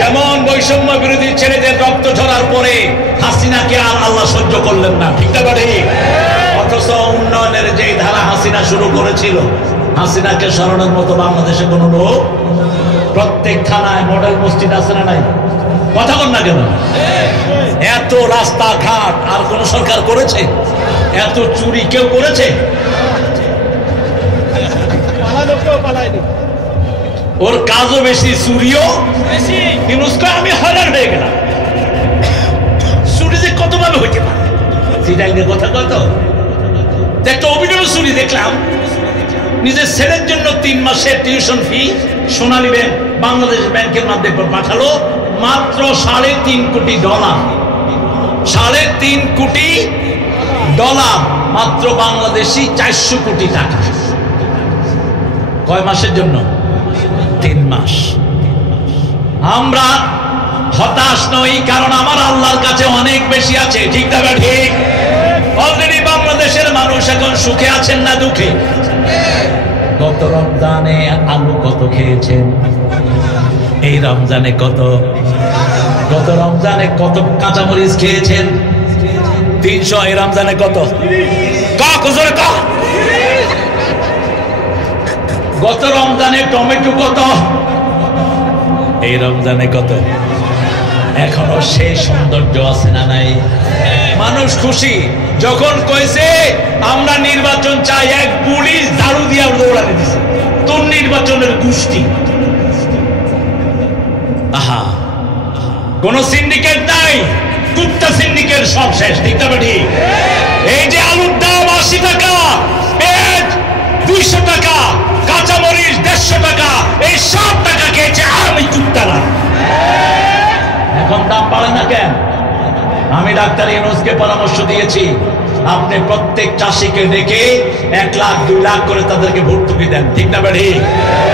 যেমন বৈষম্য বিরোধী ছেলেদের রক্ত ঝরার পরে হাসিনাকে আর আল্লাহ সহ্য করলেন না, ঠিক না? অথচ উন্নয়নের যে ধারা হাসিনা শুরু করেছিল, হাসিনাকে সরানোর মতো বাংলাদেশে কোন লোক। প্রত্যেক থানায় মডেল মসজিদ আছে না নাই? কথা বল না কেন? এত রাস্তাঘাট আর কোন সরকার করেছে? এত চুরি কেউ করেছে? ওর কাজও বেশি, চুরিও বেশি। আমি হয়রান হয়ে গেলাম। চুরি যে কতভাবে হইতে পারে, কথা কত। একটা অভিনব চুরি দেখলাম, নিজের ছেলের জন্য 3 মাসের টিউশন ফি সোনালী ব্যাংক বাংলাদেশ ব্যাংকের মাধ্যমে পাঠালো মাত্র $3.5 কোটি। $3.5 কোটি মাত্র বাংলাদেশি 400 কোটি টাকা। কয় মাসের জন্য? 3 মাস। আমরা হতাশ নই, কারণ আমার আল্লাহর কাছে অনেক বেশি আছে। ঠিক না ঠিক? অলরেডি বাংলাদেশের মানুষ এখন সুখে আছেন না দুঃখে? গত রমজানে আলু কত খেয়েছেন? এই রমজানে কত? গত রমজানে কত কাঁচামরিচ খেয়েছেন? 300। এই রমজানে কত? গত রমজানে টমেটো কত? এই রমজানে কত? এখনো সেই সৌন্দর্য আছে না নাই? মানুষ খুশি যখন কইছে আমরা নির্বাচন চাই, এক পুলিশ ঝাড়ু দিয়ে দৌড়াতে দিছে তোর নির্বাচনের গোষ্ঠী। আহা, কোন সিন্ডিকেট নাই, কুত্তা সিন্ডিকেট সব শেষ। ঠিক না ঠিক? এই যে আলুর দাম 80 টাকা, পেঁয়াজ 200 টাকা, কাঁচামরিচ 150 টাকা, এই সব টাকা খেয়েছে আমি কুত্তারা। এখন দাম বাড়ে না কেন? আমি ডাক্তার ইউনূসকে পরামর্শ দিয়েছি, আপনি প্রত্যেক চাষিকে ডেকে 1 লাখ 2 লাখ করে তাদেরকে ভর্তুকি দেন। ঠিক না বেড়ি?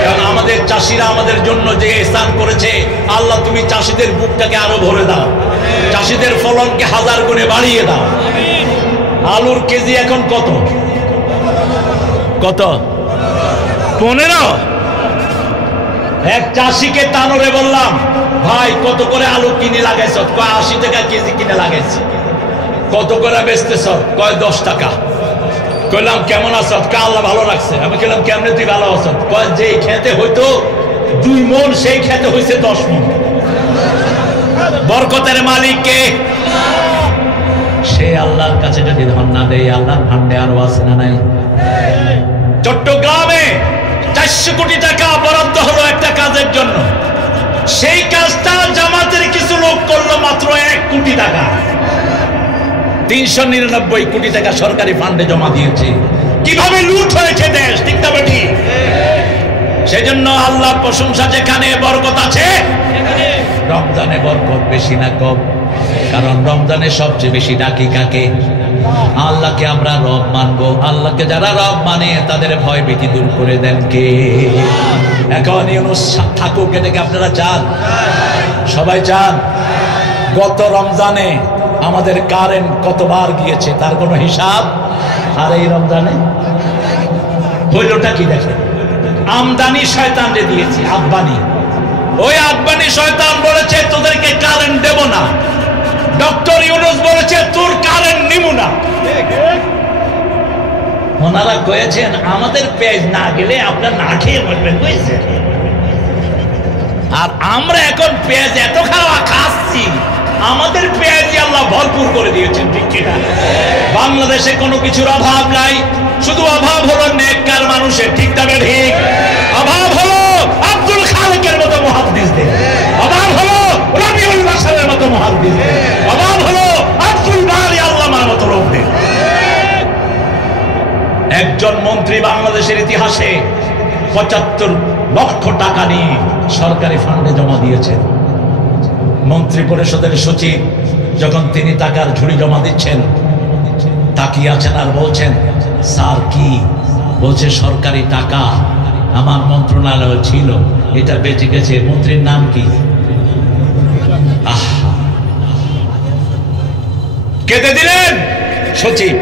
কারণ আমাদের চাষিরা আমাদের জন্য যে স্থান করেছে, আল্লাহ তুমি চাষিদের বুকটাকে আরো ভরে দাও, চাষিদের ফলনকে 1000 গুণে বাড়িয়ে দাও। আলুর কেজি এখন কত? 15। এক চাষিকে তানরে বললাম, ভাই কত করে আলু কিনে লাগাইছ? 80 টাকা কেজি কিনে লাগাইছি। কত করে বেচতেছ? 10 টাকা। কইলাম কেমন আছো? আল্লাহ ভালো রাখছে। আমি কইলাম কেমনে তুই ভালো আছো? যে খেতে হইতো 2 মণ, সেই খেতে হয়েছে 10 মণ। বরকতের মালিক কে? সে আল্লাহর কাছে যদি ধন না দেয়, আল্লাহর ভান্ডে আরো আছে না নাই? চট্টগ্রামে 400 কোটি টাকা বরাদ্দ হলো একটা কাজের জন্য, সেই কাজটা জামাতের কিছু লোক করলো মাত্র 1 কোটি টাকা। 399 কোটি টাকা সরকারি ফান্ডে জমা দিয়েছে। কিভাবে লুট হয়েছে দেশ? ঠিক না বেটি? সেজন্য আল্লাহর প্রশংসা, যেখানে বরকত আছে রমজানে বরকত বেশি না কম? কারণ রমজানে সবচেয়ে বেশি ডাকি কাকে? আল্লাহকে আমরা রব মানবো। আল্লাহকে যারা রব মানে তাদের ভয় ভীতি দূর করে দেন কে? এখন ইউনূস থাকুক, এটাকে আপনারা চান? সবাই চান? গত রমজানে আমাদের কারেন্ট কতবার গিয়েছে তার কোনো হিসাব? আর এই রমজানে হইলটা কি দেখেন? আমদানি শয়তানরে দিয়েছে, আব্বানি। ওই আব্বানি শয়তান বলেছে তোদেরকে কারেন্ট দেব না। ডক্টর ইউনূস বলেছে তোর কারেন্ট নিব না। ওনারা কয়েছেন আমাদের পেঁয়াজ না গেলে আপনার না খেয়ে মরবেন, বুঝছেন? আর আমরা এখন পেঁয়াজ এত খাচ্ছি, আমাদের পেঁয়াজি আল্লাহ ভরপুর করে দিয়েছেন। ঠিক কিনা? বাংলাদেশে কোনো কিছুর অভাব নাই, শুধু অভাব হলো নেককার মানুষের। ঠিক না ঠিক? অভাব হলো আব্দুল খালেকের মতো মুহাদ্দিসদের, অভাব হলো রবিউল বাশারের মতো মুহাদ্দিসদের, অভাব হলো আব্দুল বারি আল্লামার মতো লোকদের। একজন মন্ত্রী বাংলাদেশের ইতিহাসে 75 লক্ষ টাকা নিয়ে সরকারি ফান্ডে জমা দিয়েছেন। মন্ত্রী পরিষদের সচিব যখন তিনি টাকার ঝুড়ি জমা দিচ্ছেন, তাকিয়ে আছেন আর বলছেন, স্যার কি? বলছে সরকারি টাকা আমার মন্ত্রণালয় ছিল, এটা বেঁচে গেছে। মন্ত্রীর নাম কি? কেটে দিলেন সচিব।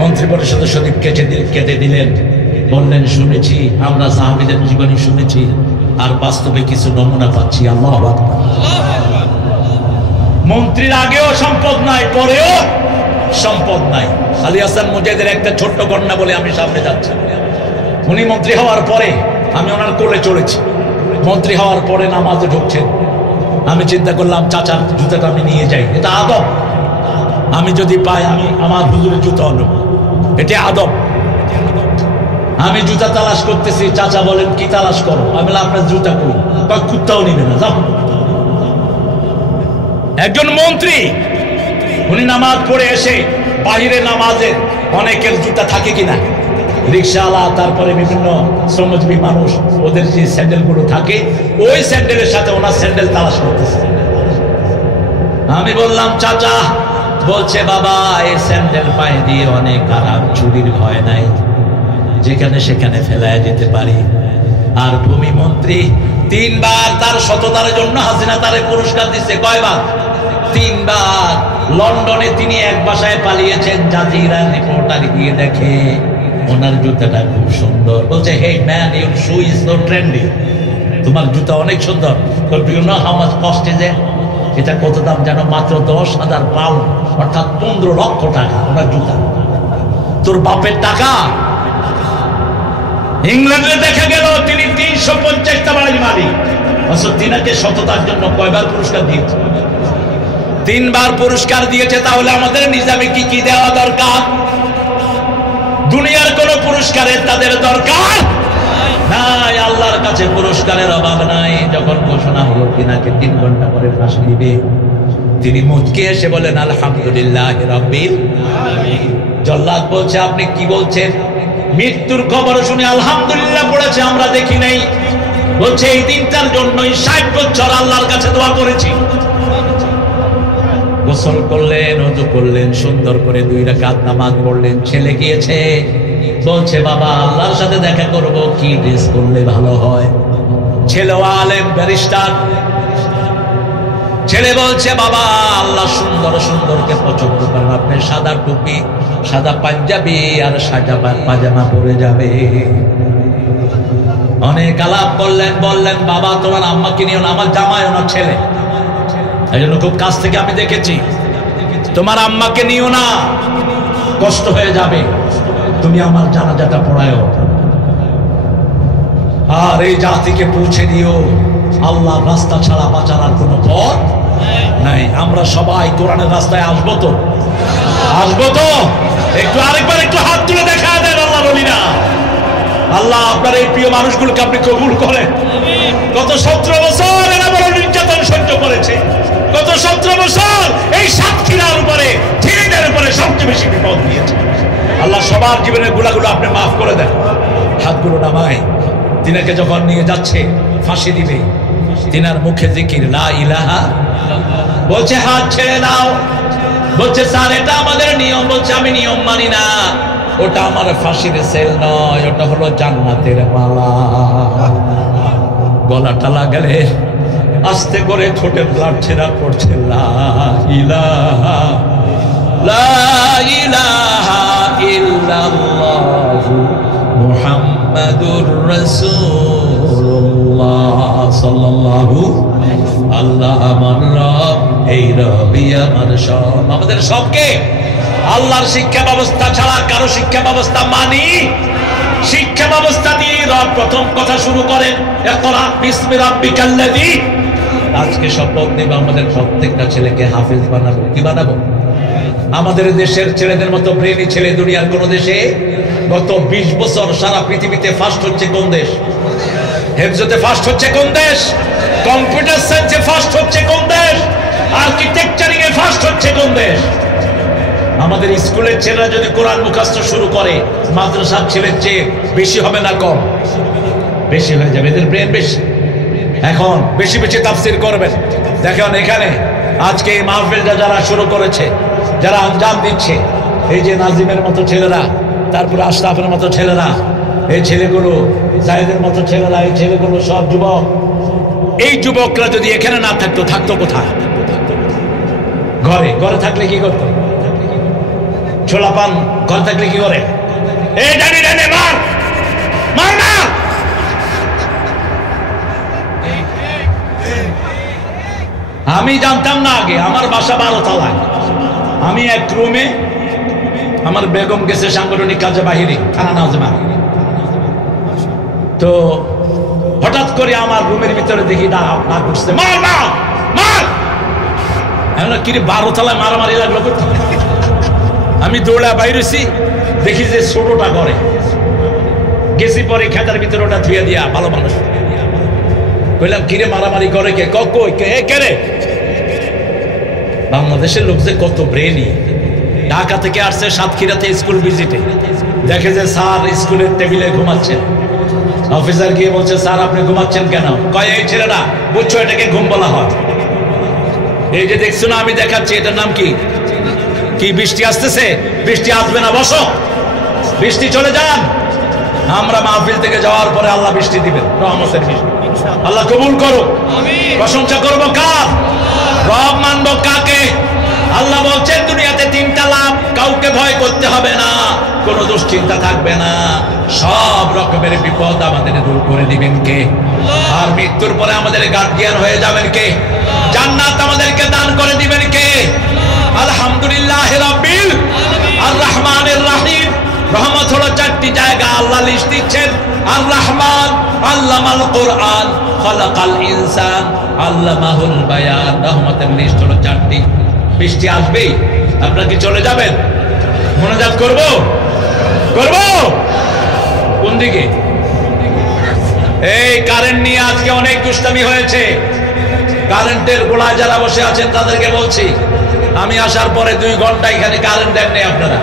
মন্ত্রী পরিষদের সচিব কেটে দিলেন। বললেন, শুনেছি, আমরা সাহাবীদের জীবনী শুনেছি, আর বাস্তবে কিছু নমুনা পাচ্ছি। আল্লাহু আকবার। মন্ত্রীর আগেও সম্পদ নাই, পরেও সম্পদ নাই। আলী হাসান মুজাহিদের একটা ছোট্ট ঘটনা বলে আমি সামনে যাচ্ছি। উনি মন্ত্রী হওয়ার পরে আমি ওনার কোলে চড়েছি। মন্ত্রী হওয়ার পরে নামাজে ঢুকছেন। আমি চিন্তা করলাম চাচার জুতাটা আমি নিয়ে যাই, এটা আদব। আমি যদি পাই আমি আমার হুজুরের জুতা নেব, এটা আদব। আমি জুতা তালাশ করতেছি, চাচা বলেন কি তালাশ করো? আমি বললাম আপনার জুতা কই? কুত্তাও নিবে না, যাও। একজন মন্ত্রী, উনি নামাজ পড়ে এসে বাহিরে নামাজে অনেকের জুতা থাকে কিনা? রিক্সাওয়ালা, তারপরে বিভিন্ন শ্রমজীবী মানুষ, ওদের যে স্যান্ডেলগুলো থাকে ওই স্যান্ডেলের সাথে ওনার স্যান্ডেল তালাশ করতেছে। আমি বললাম চাচা, বলছে বাবা এই স্যান্ডেল পায়ে দিয়ে অনেক আরাম, চুরির ভয় নাই, যেখানে সেখানে ফেলায় যেতে পারি। আর ভূমি মন্ত্রী 3 বার তার সততার জন্য হাসিনা তারে পুরস্কার দিচ্ছে। কয়বার? 3 বার। লন্ডনে তিনি এক বাসায় পালিয়েছেন, জাজিরা রিপোর্টার গিয়ে দেখে ওনার জুতাটা খুব সুন্দর, বলছে hey man your shoe is so trendy, তোমার জুতা অনেক সুন্দর। Do you know how much cost is it? এটা কত দাম জানো? মাত্র 10,000 পাউন্ড, অর্থাৎ 15 লক্ষ টাকা ওনার জুতা। তোর বাপের টাকা। ইংল্যান্ডে দেখা গেল তিনি 350টা বাড়ির মালিক, অথচ তিনাকে সততার জন্য কয়বার পুরস্কার দিয়েছে? 3 বার পুরস্কার দিয়েছে। তাহলে আমাদের নিজামে কি কি দেওয়া দরকার? দুনিয়ার কোন পুরস্কারের তাদের দরকার নাই, আল্লাহর কাছে পুরস্কারের অভাব নাই। যখন ঘোষণা হলো তিনাকে 3 ঘন্টা পরে ফাঁসি দিবে, তিনি মুচকে এসে বলেন আলহামদুলিল্লাহ রাব্বিল আলামিন। জল্লাদ বলছে আপনি কি বলছেন? মৃত্যুর খবর শুনে আলহামদুলিল্লাহ পড়েছে, আমরা দেখি নাই। বলছে এই দিনটার জন্যই 60 বছর আল্লাহর কাছে দোয়া করেছি। গোসল করলেন, ওযু করলেন, সুন্দর করে 2 রাকাত নামাজ পড়লেন। ছেলে গিয়েছে, বলছে বাবা আল্লাহর সাথে দেখা করব, কি ড্রেস করলে ভালো হয়? ছেলে আলেম, ব্যারিস্টার। ছেলে বলছে বাবা আল্লাহ সুন্দর সুন্দরকে পছন্দ করেন, আপনি সাদা টুপি, সাদা পাঞ্জাবি আর সাদা পাজামা পরে যাবে। অনেক আলাপ করলেন, বললেন বাবা তোমার আম্মাকে নিও না, আমার জামাই ওনার ছেলে, এই জন্য খুব কাছ থেকে আমি দেখেছি, তোমার আম্মাকে নিও না, কষ্ট হয়ে যাবে, তুমি আমার জানাজাটা পড়ায়ো আর এই জাতিকে পৌঁছে দিও আল্লাহর রাস্তা ছাড়া বাঁচার আর কোনো পথ নাই। আমরা সবাই কোরআনের রাস্তায় আসবো তো? আসবো তো? একটু আরেকবার একটু হাত তুলে দেখা দেন আল্লাহর ওলিরা। আল্লাহ আপনার এই প্রিয় মানুষগুলোকে আপনি কবুল করেন। গত 17 বছর এরা বড় নির্যাতন সহ্য করেছে, গত 17 বছর এই সাতক্ষীরার উপরে, ঝিনাইদের উপরে সবচেয়ে বেশি বিপদ দিয়েছে। আল্লাহ সবার জীবনের গুলাগুলো আপনি মাফ করে দেন। হাতগুলো নামায় তিনাকে যখন নিয়ে যাচ্ছে ফাঁসি দিবে, তিনার মুখে জিকির লা ইলাহা, বলছে হাত ছেড়ে দাও, বলছে স্যার এটা আমাদের নিয়ম, বলছে আমি নিয়ম মানি না, ওটা আমার ফাঁসির সেল নয়, ওটা হলো জান্নাতের মালা। গলাটা লাগালে আস্তে করে ঠোঁটের ব্লাড ছেড়া পড়ছে লা ইলাহা লা ইলাহা ইল্লাল্লাহু মুহাম্মাদুর রাসূলুল্লাহ সাল্লাল্লাহু আল্লাহ আমার রব, এই রবই আমার সব। আমাদের সবকে আল্লাহর শিক্ষা ব্যবস্থা ছাড়া কারো শিক্ষা ব্যবস্থা মানি? শিক্ষা ব্যবস্থা দিয়ে রব প্রথম কথা শুরু করেন ইকরা বিসমি রাব্বিকাল্লাযী। আজকে শপথ নেব আমাদের প্রত্যেকটা ছেলেকে হাফেজ বানাবো। কি বানাবো? আমাদের দেশের ছেলেদের মতো ব্রেনি ছেলে দুনিয়ার কোন দেশে গত 20 বছর সারা পৃথিবীতে ফার্স্ট হচ্ছে কোন দেশ? হেফজতে ফার্স্ট হচ্ছে কোন দেশ? কম্পিউটার সায়েন্সে ফার্স্ট হচ্ছে কোন দেশ? আর্কিটেকচারিং এ ফার্স্ট হচ্ছে কোন দেশ? আমাদের স্কুলের ছেলেরা যদি কোরআন মুখস্থ শুরু করে মাদ্রাসার ছেলের চেয়ে বেশি হবে না কম? বেশি হয়ে যাবে, এদের ব্রেন বেশি। এখন বেশি বেশি তাফসীর করবেন। দেখেন এখানে আজকে এই মাহফিলটা যারা শুরু করেছে, যারা আঞ্জাম দিচ্ছে, এই যে নাজিমের মতো ছেলেরা, তারপরে আশরাফের মতো ছেলেরা, এই ছেলেগুলো, জায়েদের মতো ছেলেরা, এই ছেলেগুলো সব যুবক। এই যুবকরা যদি এখানে না থাকতো, থাকতো কোথায়? ঘরে। ঘরে থাকলে কি করতো? ছোলা পান। ঘরে থাকলে কি করে? এই ডানি ডানি মার মার না। আমি জানতাম না আগে, আমার বাসা 12 তলায়। আমি এক রুমে, আমার বেগম গেছে সাংগঠনিক কাজে বাহিরে, থানা নাজমা। তো হঠাৎ করে আমার রুমের ভিতরে দেখি ডাক উঠছে, মার মার মার। কি রে 12 তলায় মারামারি লাগলো করতে? আমি দৌড়া বাইরেছি, দেখি যে ছোটটা করে গেছি, পরে খেতার ভিতরে ওটা ধুয়ে দিয়া, ভালো মানুষ। কইলাম কিরে মারামারি করে কে? কই কে রে? বাংলাদেশের লোক যে কত ব্রেনি। ঢাকা থেকে আসছে সাতক্ষীরাতে স্কুল ভিজিটে, দেখে যে স্যার স্কুলের টেবিলে ঘুমাচ্ছেন। অফিসার গিয়ে বলছে, স্যার আপনি ঘুমাচ্ছেন কেন? কয়, এই ছেলেটা বুঝছো এটাকে ঘুম বলা হয়। এই যে দেখছো না আমি দেখাচ্ছি, এটার নাম কি? কি বৃষ্টি আসতেছে? বৃষ্টি আসবে না, বসো। বৃষ্টি চলে যান। আমরা মাহফিল থেকে যাওয়ার পরে আল্লাহ বৃষ্টি দিবেন, রহমতের বৃষ্টি। আল্লাহ কবুল করো। প্রশংসা করবো কার? রব মানবো কাকে? আল্লাহ বলছেন দুনিয়াতে তিনটা লাভ, কাউকে ভয় করতে হবে না, কোনো দুশ্চিন্তা থাকবে না, সব রকমের বিপদ আমাদের দূর করে দিবেন কে? আর মৃত্যুর পরে আমাদের গার্ডিয়ান হয়ে যাবেন কে? জান্নাত আমাদেরকে দান করে দিবেন কে? আলহামদুলিল্লাহ রাব্বিল আর রহমানির রহিম। রহমত হলো চারটি জায়গা, আল্লাহ লিস্ট দিচ্ছেন। আর রহমান আল্লামাল কোরআন, খালাকাল ইনসান, আল্লামাহুল বায়ান। রহমতের লিস্ট হলো চারটি। বৃষ্টি আসবেই, আপনারা কি চলে যাবেন? মোনাজাত করব করব কোন দিকে? এই কারেন্ট নিয়ে আজকে অনেক দুষ্টামি হয়েছে। কারেন্টের গোলায় যারা বসে আছেন তাদেরকে বলছি, আমি আসার পরে 2 ঘন্টা এখানে কারেন্ট দেননি আপনারা।